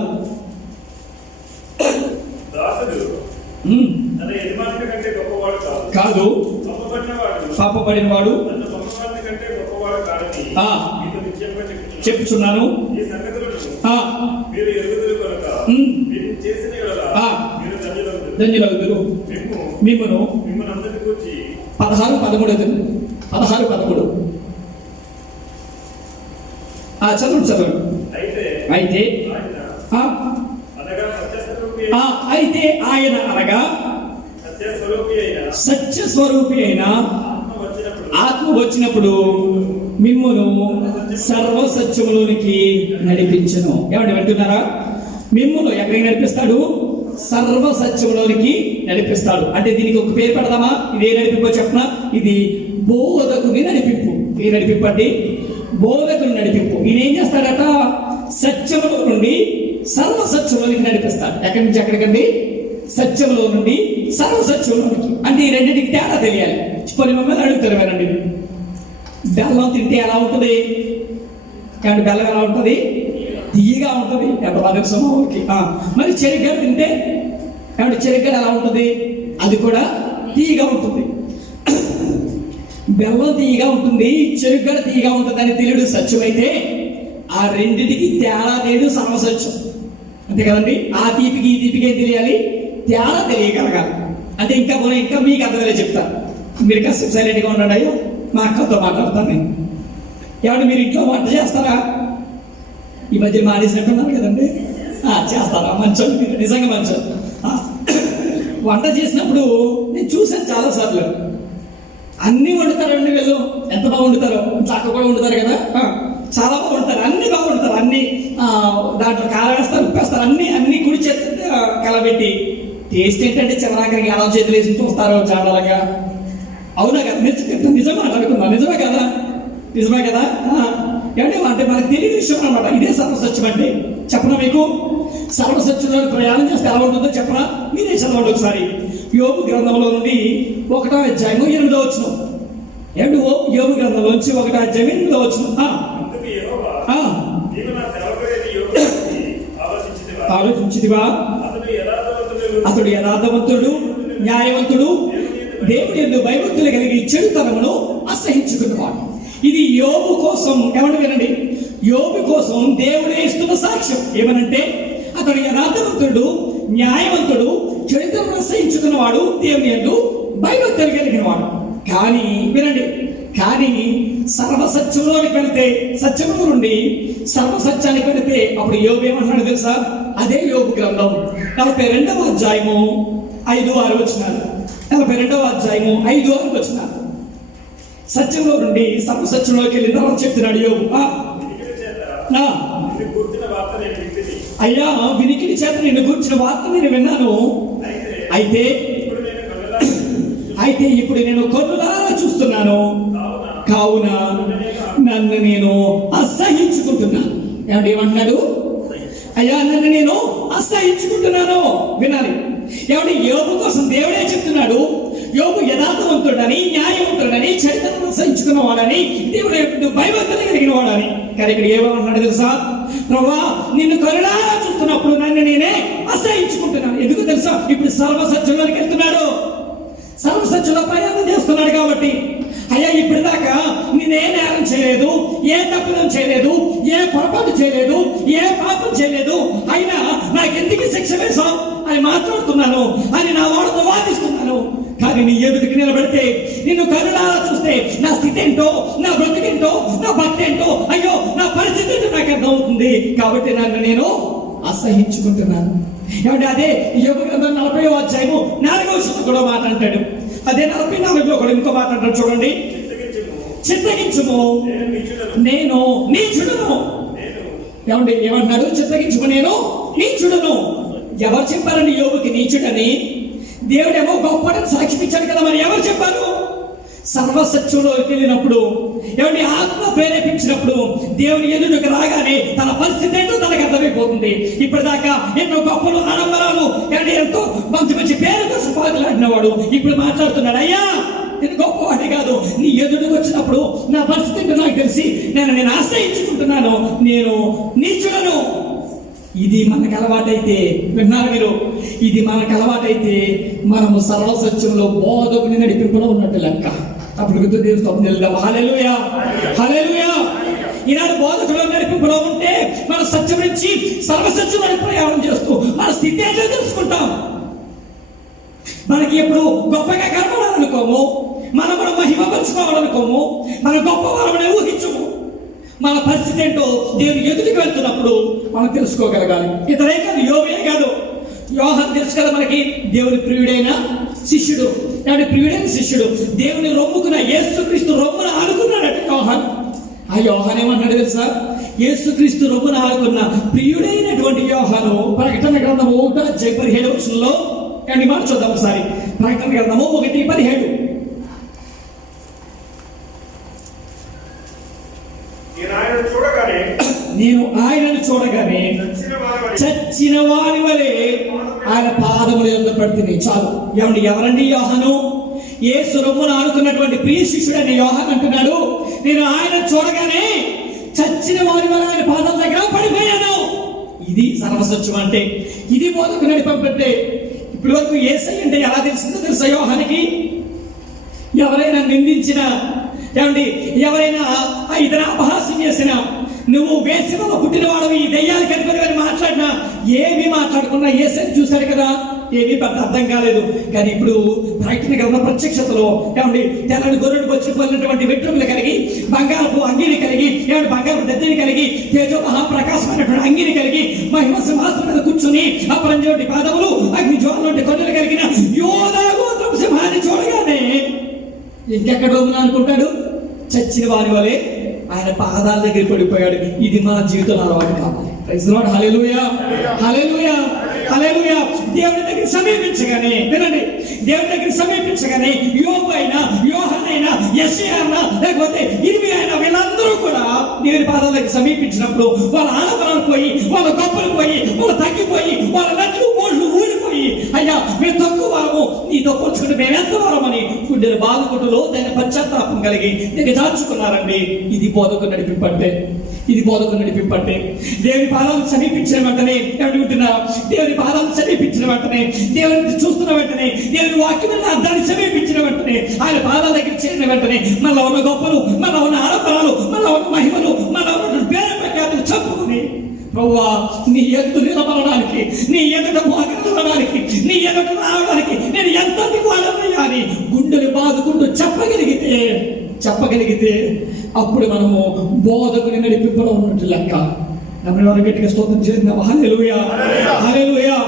కాదు, పాపపడిన వాడు చెప్పుచున్నాను. ధన్యులగుదురు. మిమ్మును 16:13. చదవండి. అయితే ఆయన అనగా సత్య స్వరూపి అయిన ఆత్మ వచ్చినప్పుడు మిమ్మును సర్వ సత్యములోనికి నడిపించును. ఏమండి వింటున్నారా? మిమ్మును ఎక్కడికి నడిపిస్తాడు? సర్వ సత్యములోనికి నడిపిస్తాడు. అంటే దీనికి ఒక పేరు పెడదామా? ఇది ఏ నడిపింపో చెప్పనా? ఇది బోధకుని నడిపింపు. ఏ నడిపింపు అంటే? బోధకుని నడిపింపు. ఈయన ఏం చేస్తాడట? సత్యములో నుండి సర్వ సత్యములోనికి నడిపిస్తాడు. ఎక్కడి నుంచి ఎక్కడికండి? సత్యంలో నుండి సర్వ సత్యంలోనికి. అంటే ఈ రెండింటికి తేడా తెలియాలి. కొన్ని మమ్మల్ని అడుగుతారు, వినండి, బెల్లం తింటే ఎలా ఉంటుంది? కానీ బెల్లం ఎలా ఉంటుంది? తీయగా ఉంటుంది. ఎంత బాధ సమూహంకి. మరి చెరిగడ్డ తింటే ఏమంటే చెరిగడ్డ ఎలా ఉంటుంది? అది కూడా తీయగా ఉంటుంది. బెల్లం తీయగా ఉంటుంది, చెరుగడ్డ తీయగా ఉంటుంది అని తెలియదు సత్యమైతే, ఆ రెండింటికి తేడా లేదు సర్వసత్యం. అంతే కదండి? ఆ తీపికి ఈ తీపికి ఏం తెలియాలి? తేడా తెలియగలగాలి. అంటే ఇంకా మీకు అర్థమయ్యే చెప్తాను. మీరు కాస్త సైలెంట్గా ఉండండి. అయ్యో, మా అక్కతో మాట్లాడతాను నేను. ఏమంటే మీరు ఇంట్లో వంట చేస్తారా? ఈ మధ్య మానేసినట్టున్నారు కదండి. చేస్తారా? మంచోళ్ళు మీరు, నిజంగా మంచోళ్ళు. వంట చేసినప్పుడు నేను చూసాను చాలాసార్లు. అన్నీ వండుతారండి వీళ్ళు. ఎంత బాగా వండుతారో. అక్క కూడా వండుతారు కదా, చాలా బాగా వండుతారు. అన్ని బాగా వండుతారు. అన్ని దాంట్లో కారం వేస్తారు, ఉప్పు వేస్తారు, అన్ని కుడి చేతి కలబెట్టి. టేస్ట్ ఏంటంటే చివరాకరికి ఎలా చేతులు వేసి చూస్తారో చాలాగా. అవునా కదా? నిజమా అనుకున్నా? నిజమే కదా? నిజమే కదా? అంటే మనకు తెలియని విషయం అనమాట. ఇదే సర్వసత్యం అంటే. చెప్పనా మీకు? సర్వసత్యంలో ప్రయాణం చేస్తే ఎలా ఉంటుందో చెప్పనా? మీరే చదవండి ఒకసారి. యోబు గ్రంథంలో నుండి 1వ అధ్యాయము 8వ వచనం. యోబు గ్రంథంలో నుంచి 1వ అధ్యాయం 8వ వచనం. ఆలోచించిదివా? అతడు యథార్థవంతుడు, న్యాయవంతుడు, దేవుని యందు భయభక్తులు కలిగి చెడుతనమును అసహించుకున్నవాడు. ఇది యోబు కోసం. ఏమని వినండి, యోబు కోసం దేవుడే ఇస్తున్న సాక్ష్యం. ఏమనంటే, అతడు యథార్థవంతుడు, న్యాయవంతుడు, చెడుతనమును అసహించుకున్నవాడు, దేవుని యందు భయభక్తులు కలిగిన వాడు. కానీ వినండి, కానీ సర్వసత్యంలోనికి వెళితే, సత్యంలో నుండి సర్వసత్యానికి వెళితే అప్పుడు యోబు ఏమంటున్నాడు తెలుసా? అదే యోబు గ్రంథం 42వ అధ్యాయము 5-6 వచనాలు. 42వ అధ్యాయము 5-6 వచనాలు. సత్యంలో నుండి సర్వసత్యంలోకి వెళ్ళిన తర్వాత చెప్తున్నాడు యోబు, అయ్యా, వినికిడి చేత నిన్ను గురించిన వార్త నేను విన్నాను. అయితే ఇప్పుడు నేను కన్నులారా చూస్తున్నాను. కావున నన్ను నేను అసహించుకుంటున్నాను. ఏమంటున్నాడు? అయ్యా, నన్ను నేను అసహించుకుంటున్నాను. వినాలి. ఏమంటే యోబు కోసం దేవుడే చెప్తున్నాడు. యోబు యథార్థవంతుడని, న్యాయవంతుడని, చరిత్రను అసహించుకున్న వాడని, దేవుడు భయభక్తులు కలిగిన వాడని. కానీ ఇక్కడ ఏమన్నాడు తెలుసా? ప్రభువా నిన్ను కరుణారా చూస్తున్నప్పుడు నన్ను నేనే అసహించుకుంటున్నాను. ఎందుకు తెలుసా? ఇప్పుడు సర్వసత్యంలోకి వెళ్తున్నాడు, సర్వసత్యంలో ప్రయాణం చేస్తున్నాడు కాబట్టి. అయ్యా ఇప్పటిదాకా నేనే నేరం చేయలేదు, ఏ తప్పిదం చేయలేదు, ఏ పొరపాటు చేయలేదు, ఏ పాపం చేయలేదు, అయినా నాకెందుకు శిక్ష వేశావు అని మాట్లాడుతున్నాను అని నా వాడితో వాదిస్తున్నాను. కానీ నీ ఎదుటికి నిలబడితే, నిన్ను కరుణారా చూస్తే నా స్థితి ఏంటో, నా బ్రతికేంటో, నా భక్తి ఏంటో, అయ్యో నా పరిస్థితి ఏంటో నాకు అర్థమవుతుంది. కాబట్టి నన్ను నేను అసహించుకుంటున్నాను. ఏమంటే అదే యోబు గ్రంథం 40వ అధ్యాయము 4వ వచనంలో కూడా మాట అంటాడు. అదే 44లో కూడా ఇంకో మాట అంటాడు చూడండి. చిత్తగించుము, నేను నీచుడును. ఏమండి ఏమంటున్నాడు? చిత్తగించుము, నేను నీచుడును. ఎవరు చెప్పారండి యోబుకి నీచుడని? దేవుడేమో గొప్పడని సాక్షి ఇచ్చాడు కదా, మరి ఎవరు చెప్పారు? సర్వసత్యంలోకి వెళ్ళినప్పుడు, ఏమంటే ఆత్మ ప్రేరేపించినప్పుడు దేవుని ఎదురుకు రాగానే తన పరిస్థితి ఏంటో తనకు అర్థమైపోతుంది. ఇప్పటిదాకా ఎన్నో గొప్పలు ఆడంబరాలు, ఎంతో మంచి మంచి పేరు కోసం పాటలాడినవాడు ఇప్పుడు మాట్లాడుతున్నాడు, అయ్యా నేను గొప్పవాడి కాదు, నీ ఎదురుకు వచ్చినప్పుడు నా పరిస్థితి ఏంటో నాకు తెలిసి నేను ఆశ్రయించుకుంటున్నాను, నేను నీచుడను. ఇది మనకు అలవాటైతే, విన్నారు మీరు, ఇది మనకు అలవాటైతే మనము సర్వసత్యంలో బోధకుని నడిపింపులో ఉన్నట్టు లెక్క. అప్పుడు దేవుడు హల్లెలూయా, హల్లెలూయా. ఈనాడు బోధకులు నడిపింపులో ఉంటే మన సత్యం నుంచి సర్వసత్యంలో ప్రయాణం చేస్తూ మన స్థితి ఏంటో తెలుసుకుంటాం. మనకి ఎప్పుడు గొప్పగా కనపడాలనుకోము, మనం మహిమపరుచుకోవాలనుకోము, మన గొప్ప వారమని ఊహించము. మన పరిస్థితి ఏంటో దేవుని ఎదుటికి వెళ్తున్నప్పుడు మనం తెలుసుకోగలగాలి. ఇతరే కాదు, యోబే కాదు, యోహాను తెలుసు కదా మనకి, దేవుని ప్రియుడైన శిష్యుడు. అంటే ప్రియుడైన శిష్యుడు దేవుని రొమ్ముకున్న యేసుక్రీస్తు రొమ్మున ఆనుకున్నాడట యోహాను. ఆ యోహాను ఏమన్నాడు తెలుసా? యేసుక్రీస్తు రొమ్మున ఆనుకున్న ప్రియుడైనటువంటి యోహాను ప్రకటన గ్రంథము 1:17 కానీ మాట చూద్దాం ఒకసారి. ప్రకటన గ్రంథము 1:17. నేను ఆయనను చూడగానే చచ్చిన వారి వలె ఆయన పాదముల యొద్ద పడితిని. చాలు. ఏమండి ఎవరండి యోహాను? యేసు రొమ్మున ఆనుకున్నటువంటి ప్రియ శిష్యుడని యోహాను అంటున్నాడు, నేను ఆయన చూడగానే చచ్చిన వారి వలె ఆయన పాదం దగ్గర పడిపోయాను. ఇది సర్వసత్యం అంటే, ఇది బోధకు నడిపంటే. ఇప్పటి వరకు యేసయ్య అంటే ఎలా తెలిసిందో తెలుసా యోహానికి? ఎవరైనా నిందించినా, ఏమండి ఎవరైనా ఇతర అపహాస్యం చేసినా, నువ్వు వేసివలో పుట్టినవాడు, ఈ దెయ్యాలు కనిపెని మాట్లాడినా, ఏమి మాట్లాడుకున్నా యేసయ్యని చూశాడు కదా, ఏమీ పెద్ద అర్థం కాలేదు. కానీ ఇప్పుడు ప్రకటన గ్రంథ ప్రత్యక్షతలో ఏమండి తెల్లని గొర్రెలు వచ్చి పోలినటువంటి వెంట్రుకలు కలిగి, బంగారపు అంగిని కలిగి, ఏమంటే బంగారపు దద్దిని కలిగి, తేజో మహాప్రకాశమైనటువంటి అంగిని కలిగి, మహిమ సింహాసనం మీద కూర్చుని, అపరంజోటి పాదములు, అగ్ని జ్వాలలోని కన్నులు కలిగిన యోధా గోత్రపు సింహాన్ని చూడగానే ఇంకెక్కడ అనుకుంటాడు? చచ్చిన వారి వలె ఆయన పాదాల దగ్గర పడిపోయాడు. ఇది మన జీవితంలో అలవాటు కావాలి. Praise the Lord. Hallelujah, hallelujah, hallelujah. దేవుని దగ్గర సమీపించగానే, వినండి, దేవుని దగ్గర సమీపించగానే యోబు అయినా, యోహాను అయినా, యెషయా అయినా, లేకపోతే ఇర్మియా అయినా, వీళ్ళందరూ కూడా దేవుని పాదాల దగ్గర సమీపించినప్పుడు వాళ్ళ ఆడంబరాలు పోయి, వాళ్ళ గొప్పలు పోయి, వాళ్ళు తగ్గిపోయి, వాళ్ళ నట్లు బోళ్ళు ఊడిపోయి, అయ్యా మేము తక్కువ వారము, నీతో పోల్చుకుంటే మేము ఎంత వారమని గుండెలు బాదుకుంటూ దాన్ని పశ్చాత్తాపం కలిగి దీన్ని దాచుకున్నారండి. ఇది బోధకు నడిపింపంటే, ఇది బోధకు నడిపింపంటే. దేవుని పాదాలను సమీపించిన వెంటనే అడుగుతున్నా, దేవుని పాదాలను సమీపించిన వెంటనే, దేవుని చూస్తున్న వెంటనే, దేవుని వాక్యమైన అర్థాన్ని సమీపించిన వెంటనే, ఆయన పాదాల దగ్గర చేరిన వెంటనే మనలో ఉన్న గొప్పలు, మనలో ఉన్న ఆడంబరాలు, మనలో ఉన్న మహిమలు, మనలో ఉన్న పేరు ప్రఖ్యాతులు చెప్పుకుని, ప్రభువా నీ ఎదుట నిలబడడానికి, నీ ఎదుట మోగడానికి, నీ ఎదుట రావడానికి నేను ఎంత వాడనయ్యా అని గుండెలు బాదుకుంటూ చెప్పగలిగితే అప్పుడు మనము బోధకుని నడిపింపులో ఉన్నట్టు లెక్క. నమ్మని గట్టిగా స్తోత్రం చేద్దాం. హల్లెలూయా, హల్లెలూయా.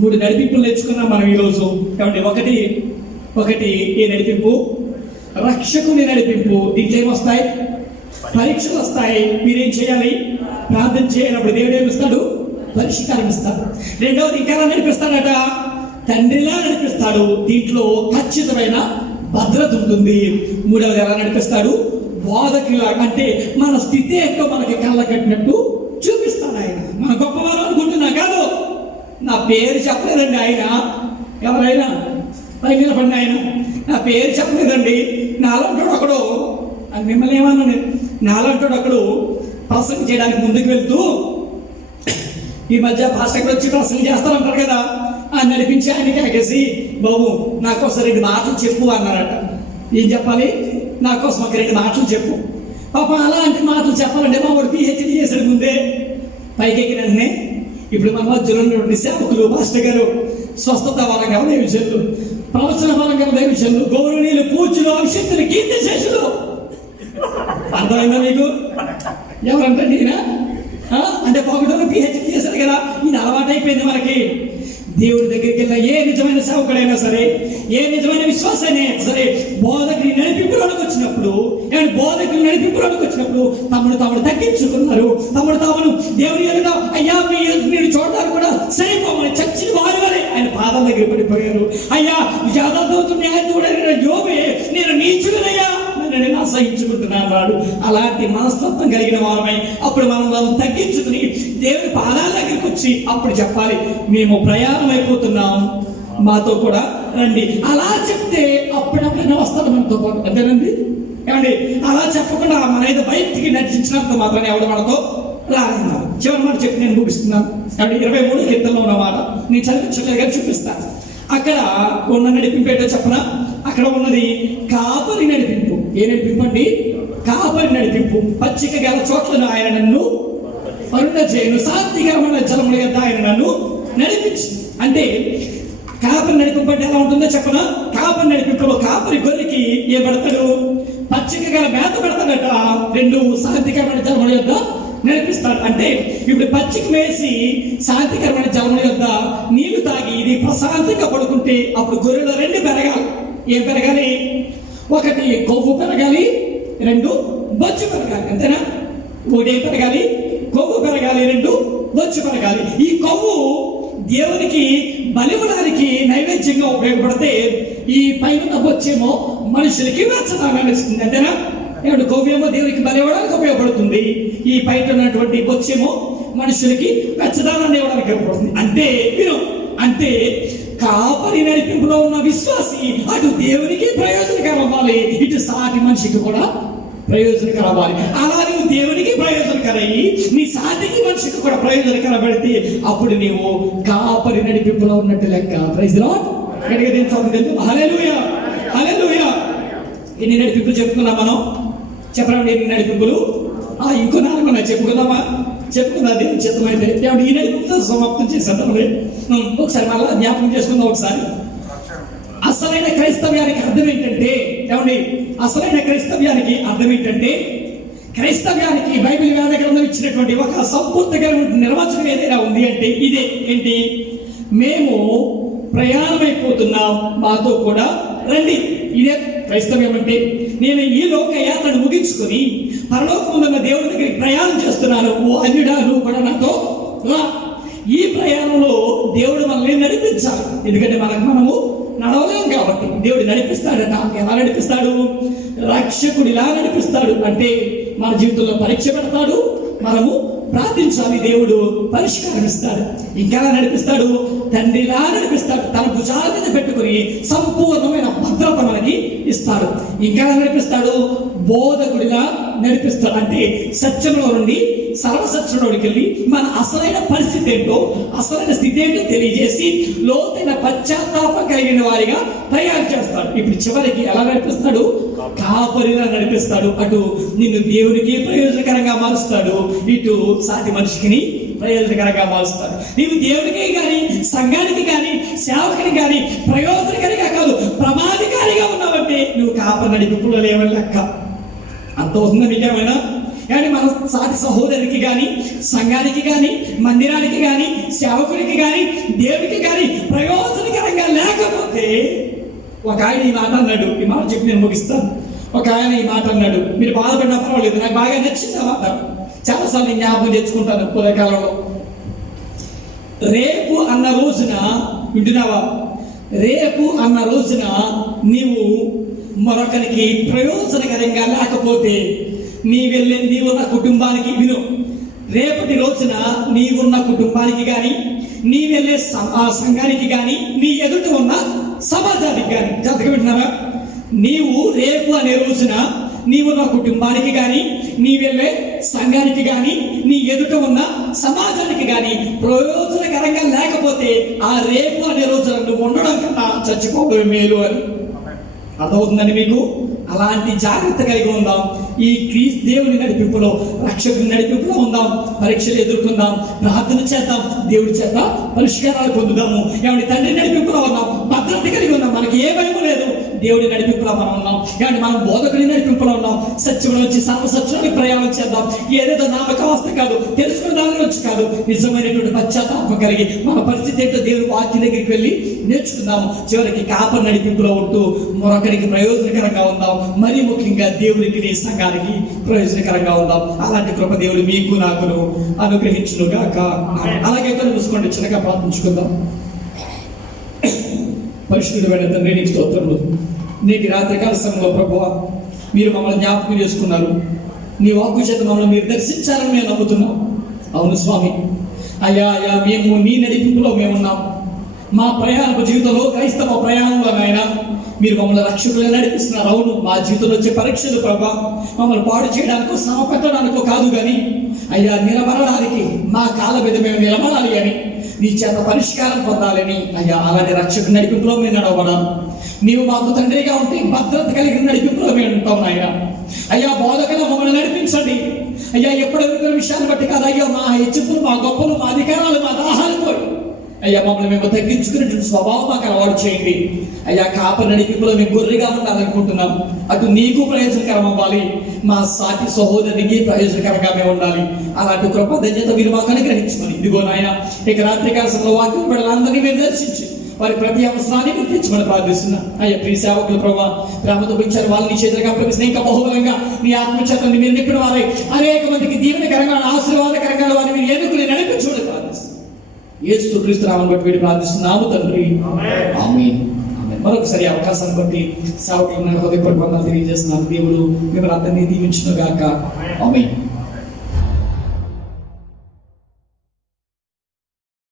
3 నడిపింపులు నేర్చుకున్నాం మనం ఈరోజు. కాబట్టి ఒకటి ఈ నడిపింపు రక్షకుని నడిపింపు. దీంట్లో ఏమొస్తాయి? పరీక్షలు వస్తాయి. మీరేం చేయాలి? ప్రార్థన చేయాలప్పుడు దేవుడు ఏమిస్తాడు? పరిష్కారం ఇస్తాడు. రెండవది ఇంకా నడిపిస్తాడట, తండ్రిలా నడిపిస్తాడు. దీంట్లో ఖచ్చితమైన భద్రత ఉంటుంది. మూడవది ఎలా నడిపిస్తాడు? బోధకులా, అంటే మన స్థితి ఏంటో మనకి కళ్ళ కట్టినట్టు చూపిస్తాడు ఆయన. మన గొప్పవారు అనుకుంటున్నా కాదు. నా పేరు చెప్పలేదండి ఆయన, ఎవరైనా పై నిలబడిన ఆయన నా పేరు చెప్పలేదండి. నాలంటాడు ఒకడు, అది మిమ్మల్ని ఏమన్నా, నాలంటాడు ఒకడు ప్రసంగం చేయడానికి ముందుకు వెళ్తూ ఈ మధ్య పాస్టర్ వచ్చి ప్రసంగం చేస్తారంటారు కదా, ఆయన నడిపించి ఆయనకి ఆగేసి, బాబు నా కోసం 2 మాటలు చెప్పు అన్నారట. ఏం చెప్పాలి? నా కోసం ఒక 2 మాటలు చెప్పు. పాపం అలాంటి మాటలు చెప్పాలంటే మా వాడు PhD చేసాడు ముందే. పైకెక్కిన వెంటనే ఇప్పుడు మన మధ్యలో ఉన్నటువంటి సేవకులు, పాస్టర్ గారు, స్వస్థత పరంగా దైవజనులు, ప్రవచన పరంగా దైవజనులు, గౌరవనీయులు, పూజలు, అభిషేక్తులు, కీర్తి శేషులు. అర్థమైందా మీకు? ఎవరంటే నేనా? అంటే పౌరుడు PhD చేశారు కదా, ఇది అలవాటైపోయింది మనకి. దేవుడి దగ్గరికి వెళ్ళిన ఏ నిజమైన సేవకుడైనా సరే, ఏ నిజమైన విశ్వాసైనా సరే, బోధకుని నడిపింపులోకి వచ్చినప్పుడు, తమను తగ్గించుకున్నారు. తమను దేవుని ఎదుట, అయ్యా మీరు చూడడానికి కూడా సరిపోమని చచ్చిన వారి వరే ఆయన పాదాల దగ్గర పడిపోయారు. అయ్యా యాదాదోతు న్యాయకుడైన యోబే, నేను నీచుడనయ్యా, నేను అసహించుకుంటున్నాను వాడు. అలాంటి మనస్తత్వం కలిగిన వారమై అప్పుడు మనం తగ్గించుకుని దేవుని పాదాల దగ్గరికి వచ్చి అప్పుడు చెప్పాలి, మేము ప్రయాణం అయిపోతున్నాం, మాతో కూడా రండి. అలా చెప్తే అప్పుడప్పుడైనా వస్తాడు మనతో పాటు. అంతేనండి? ఏమండి? అలా చెప్పకుండా మన ఏదో బయటికి నడిచించినంత మాత్రాన్ని ఎవడ మనతో రానున్నాను. చివరి మాట చెప్పి నేను ముగిస్తున్నాను. కాబట్టి 23 కీర్తనలో ఉన్న మాట నేను చదివించలేగా చూపిస్తాను. అక్కడ ఉన్న నడిపింపు ఏంటో చెప్పనా? అక్కడ ఉన్నది కాపరి నడిపింపు. ఏ నడిపింపు అండి? కాపరి నడిపింపు. పచ్చిక గల చోట్లను ఆయన నన్ను అరుణ చేయను, శాంతికరమైన జలముల యొద్ద ఆయన నన్ను నడిపించు. అంటే కాపరి నడిపింపు అంటే ఎలా ఉంటుందో చెప్పనా? కాపరి నడిపింపులో కాపరి గొర్రెకి ఏ పెడతాడు? పచ్చిక గల మేత పెడతాడట. 2 శాంతికరమైన జలముల యొద్ద నడిపిస్తాడు. అంటే ఇప్పుడు పచ్చిక వేసి శాంతికరమైన జలముల యొద్ద నీళ్లు తాగి ఇది ప్రశాంతంగా పడుకుంటే అప్పుడు గొర్రెలో 2 పెరగాలి. ఏం పెరగాలి? 1 కొవ్వు పెరగాలి, 2 బొచ్చు పెరగాలి. అంతేనా? 1 పెరగాలి, కొవ్వు పెరగాలి, 2 బొచ్చు పెరగాలి. ఈ కొవ్వు దేవునికి బలివడానికి నైవేద్యంగా ఉపయోగపడితే, ఈ పైన బొచ్చేమో మనుషులకి వెచ్చదనాన్ని ఇస్తుంది. అంతేనా? ఏమంటే కొవ్వు ఏమో దేవునికి బలివడానికి ఉపయోగపడుతుంది, ఈ పైన ఉన్నటువంటి బొచ్చేమో మనుషులకి వెచ్చదనాన్ని ఇవ్వడానికి ఉపయోగపడుతుంది. అంటే అంటే కాపరి నడిపింపులో ఉన్న విశ్వాసి అటు దేవునికి ప్రయోజనకరం అవ్వాలి, ఇటు సాటి మనిషికి కూడా ప్రయోజనకరం అవ్వాలి. అలా నువ్వు దేవునికి ప్రయోజనకరయ్యి నీ సాటికి మనిషికి కూడా ప్రయోజనకరపడితే అప్పుడు నీవు కాపరి నడిపింపులో ఉన్నట్టు లెక్క. Praise the Lord. Hallelujah, hallelujah. ఎన్ని నడిపింపులు చెప్పుకున్నాం మనం? చెప్పండి, ఎన్ని నడిపింపులు? ఇంకో 4 ఉన్నాయి. చెప్పుకుందామా? చెప్పుకుందా? దేవుని చిత్తమైతే ఈ నడిపింపుతో సమాప్తం చేశాను. ఒకసారి మళ్ళా జ్ఞాపకం చేసుకుందాం. ఒకసారి అసలైన క్రైస్తవ్యానికి అర్థం ఏంటంటే, ఏమండి, అసలైన క్రైస్తవ్యానికి అర్థం ఏంటంటే, క్రైస్తవ్యానికి బైబిల్ వేద గ్రంథం ఇచ్చినటువంటి ఒక సంపూర్తిగా నిర్వచనం ఏదైనా ఉంది అంటే ఇదే. ఏంటి? మేము ప్రయాణమైపోతున్నాం, మాతో కూడా రండి. ఇదే క్రైస్తవ్యం అంటే. నేను ఈ లోక యాత్రను ముగించుకొని పరలోకమున్న దేవుడి దగ్గరికి ప్రయాణం చేస్తున్నాను. ఓ అన్యుడా, నువ్వు కూడా నాతో రా. ఈ ప్రయాణంలో దేవుడు మనల్ని నడిపించాలి. ఎందుకంటే మనము నడవలేము కాబట్టి దేవుడు నడిపిస్తాడట. ఎలా నడిపిస్తాడు? రక్షకుడిలా నడిపిస్తాడు. అంటే మన జీవితంలో పరీక్ష పెడతాడు, మనము ప్రార్థించాలి, దేవుడు పరిష్కారం ఇస్తాడు. ఇంకా నడిపిస్తాడు? తండ్రిలా నడిపిస్తాడు. తన భుజాల మీద పెట్టుకుని సంపూర్ణమైన భద్రత మనకి ఇస్తాడు. ఇంకా నడిపిస్తాడు? బోధకుడిగా నడిపిస్తాడు. అంటే సత్యంలో నుండి సర్వసత్యంలోకి వెళ్ళి మన అసలైన పరిస్థితి ఏంటో, అసలైన స్థితి ఏంటో తెలియజేసి లోతైన పశ్చాత్తాపం కలిగిన వారిగా తయారు చేస్తాడు. ఇప్పుడు చివరికి ఎలా నడిపిస్తాడు? కాపరిగా నడిపిస్తాడు. అటు నిన్ను దేవునికి ప్రయోజనకరంగా మారుస్తాడు, ఇటు సాటి మనిషికి ప్రయోజనకరంగా మారుస్తాడు. నీవు దేవుడికి కానీ, సంఘానికి కానీ, సేవకుని కానీ ప్రయోజనకరంగా కాదు, ప్రమాదకారిగా ఉన్నావంటే నువ్వు కాపరి నడిపింపులో లేవని లెక్క. అర్థమవుతుందా మీకేమైనా? కానీ మన సాటి సహోదరికి కానీ, సంఘానికి కానీ, మందిరానికి కానీ, సేవకునికి కానీ, దేవుడికి కానీ ప్రయోజనకరంగా లేకపోతే, ఒక ఆయన ఈ మాట అన్నాడు. ఈ మాట చెప్పి నేను ముగిస్తాను. ఒక ఆయన ఈ మాట అన్నాడు, మీరు బాధపడినా పర్వాలేదు, నాకు బాగా నచ్చింది ఆ మాట. చాలాసార్లు నేను జ్ఞాపకం తెచ్చుకుంటాను పూర్వకాలంలో. రేపు అన్న రోజున, వింటున్నావా? రేపు అన్న రోజున నీవు మరొకరికి ప్రయోజనకరంగా లేకపోతే నీవున్న కుటుంబానికి, విను, రేపటి రోజున నీవున్న కుటుంబానికి కానీ, నీ వెళ్ళే సంఘానికి కానీ, నీ ఎదుట ఉన్న సమాజానికి కానీ, జాతకం వింటున్నారా? నీవు రేపు అనే రోజున నీవున్న కుటుంబానికి కానీ, నీ వెళ్ళే సంఘానికి కానీ నీ ఎదుట ఉన్న సమాజానికి కానీ ప్రయోజనకరంగా లేకపోతే ఆ రేపు అనే రోజున నువ్వు ఉండడం కన్నా చచ్చిపోవడం మేలు అని అర్థమవుతుందండి మీకు. అలాంటి జాగ్రత్త కలిగి ఉందాం. ఈ క్రీస్తు దేవుని నడిపింపులో, రక్షకుని నడిపింపులో ఉందాం. పరీక్షలు ఎదుర్కొందాం, ప్రార్థన చేద్దాం, దేవుడి చేత పరిష్కారాలు పొందుదాము. ఏమంటే తండ్రి నడిపింపులో ఉన్నాం, భద్రత కలిగి ఉన్నాం, మనకి ఏ భయం లేదు. దేవుడి నడిపింపులో మనం ఉన్నాం. ఏమంటే మనం బోధకుని నడిపింపులో ఉన్నాం. సత్యం నుంచి సర్వసత్యానికి ప్రయాణం చేద్దాం. ఏదేదో నామకావస్థ కాదు, తెలుసుకున్న దాని నుంచి కాదు, నిజమైనటువంటి పశ్చాత్తాపం కలిగి మన పరిస్థితి ఏంటో దేవుడి వాక్యం దగ్గరికి వెళ్ళి నేర్చుకుందాము. చివరికి కాపరి నడిపింపులో ఉంటూ మరొకరికి ప్రయోజనకరంగా ఉందాం. మరీ ముఖ్యంగా దేవుడికి, నీ సంఘానికి ప్రయోజనకరంగా ఉందాం. అలాంటి కృప దేవుడు మీకు నాకును అనుగ్రహించును గాక. అలాగే మూసుకోండి, చిన్నగా ప్రార్థించుకుందాం. పరిశుద్ధమైన తండ్రి, నీకు స్తోత్రములు. నేటి రాత్రికాల సమయంలో ప్రభువా, మీరు మమ్మల్ని జ్ఞాపకం చేసుకున్నారు. నీ వాక్కు చేత మమ్మల్ని మీరు దర్శించాలని మేము నమ్ముతున్నాం. అవును స్వామి, అయ్యా మేము నీ నడిపింపులో మేమున్నాం. మా ప్రయాణపు జీవితంలో, క్రైస్తవ ప్రయాణంలో నాయన మీరు మమ్మల్ని రక్షకులు నడిపిస్తున్నారు. అవును, మా జీవితంలో వచ్చే పరీక్షలు ప్రభా మమ్మల్ని పాడు చేయడానికో, శ్రమ పెట్టడానికో కాదు కానీ అయ్యా నిలబడడానికి, మా కాళ్ళ మీద మేము నిలబడాలి అని, నీ చేత పరిష్కారం పొందాలని అయ్యా అలాంటి రక్షకుని నడిపింపులో మేము నడవడాలి. నీవు మాకు తండ్రిగా ఉంటే భద్రత కలిగిన నడిపింపులో మేము ఉంటాం నాయన. అయ్యా బోధకులు మమ్మల్ని నడిపించండి అయ్యా. ఎప్పుడెవరికో విషయాన్ని బట్టి కాదు అయ్యా, మా హెచ్చింపులు, మా గొప్పలు, మా అధికారాలు, మా దాహాలు పోయి అయ్యా మమ్మల్ని మేము తగ్గించుకునేటువంటి స్వభావం మాకు అలవాటు చేయండి అయ్యా. కాపరి నడిపింపులో మేము గొర్రెగా ఉండాలనుకుంటున్నాం. అటు నీకు ప్రయోజనకరం అవ్వాలి, మా సాటి సహోదరునికి ప్రయోజనకరంగా మేము ఉండాలి. అలాంటి కృప ధన్యత మీరు మాకు అనుగ్రహించమని ఇదిగో నాయన ఇక రాత్రికాల సమయంలో వాక్యం బిడ్డలందరినీ మీరు దర్శించి వారి ప్రతి అవసరాన్ని గుర్తించమని ప్రార్థిస్తున్నా అయ్యా. ప్రియ సేవకులు ప్రభావ ప్రేమతో పెంచారు, వాళ్ళు నీ చేతులుగా ప్రవేశిస్తే ఇంకా బహుబలంగా నీ ఆత్మచేతని మీరు నింపిన వారై అనేక మందికి దీవెనకరంగా, ఆశీర్వాదకరంగా వారిని మీరు ఎన్నుకుని నడిపించమని ప్రార్థిస్తున్నాం. యేసు క్రీస్తు నామమున బట్టి వీడి ప్రార్థిస్తున్నాము తండ్రి, ఆమేన్. మరొకసారి అవకాశాన్ని బట్టి సేవకులను హృదయపూర్వకంగా తెలియజేస్తున్నాను. దేవుడు మిమ్మల్ని అందరినీ దీవించును గాక. ఆమేన్.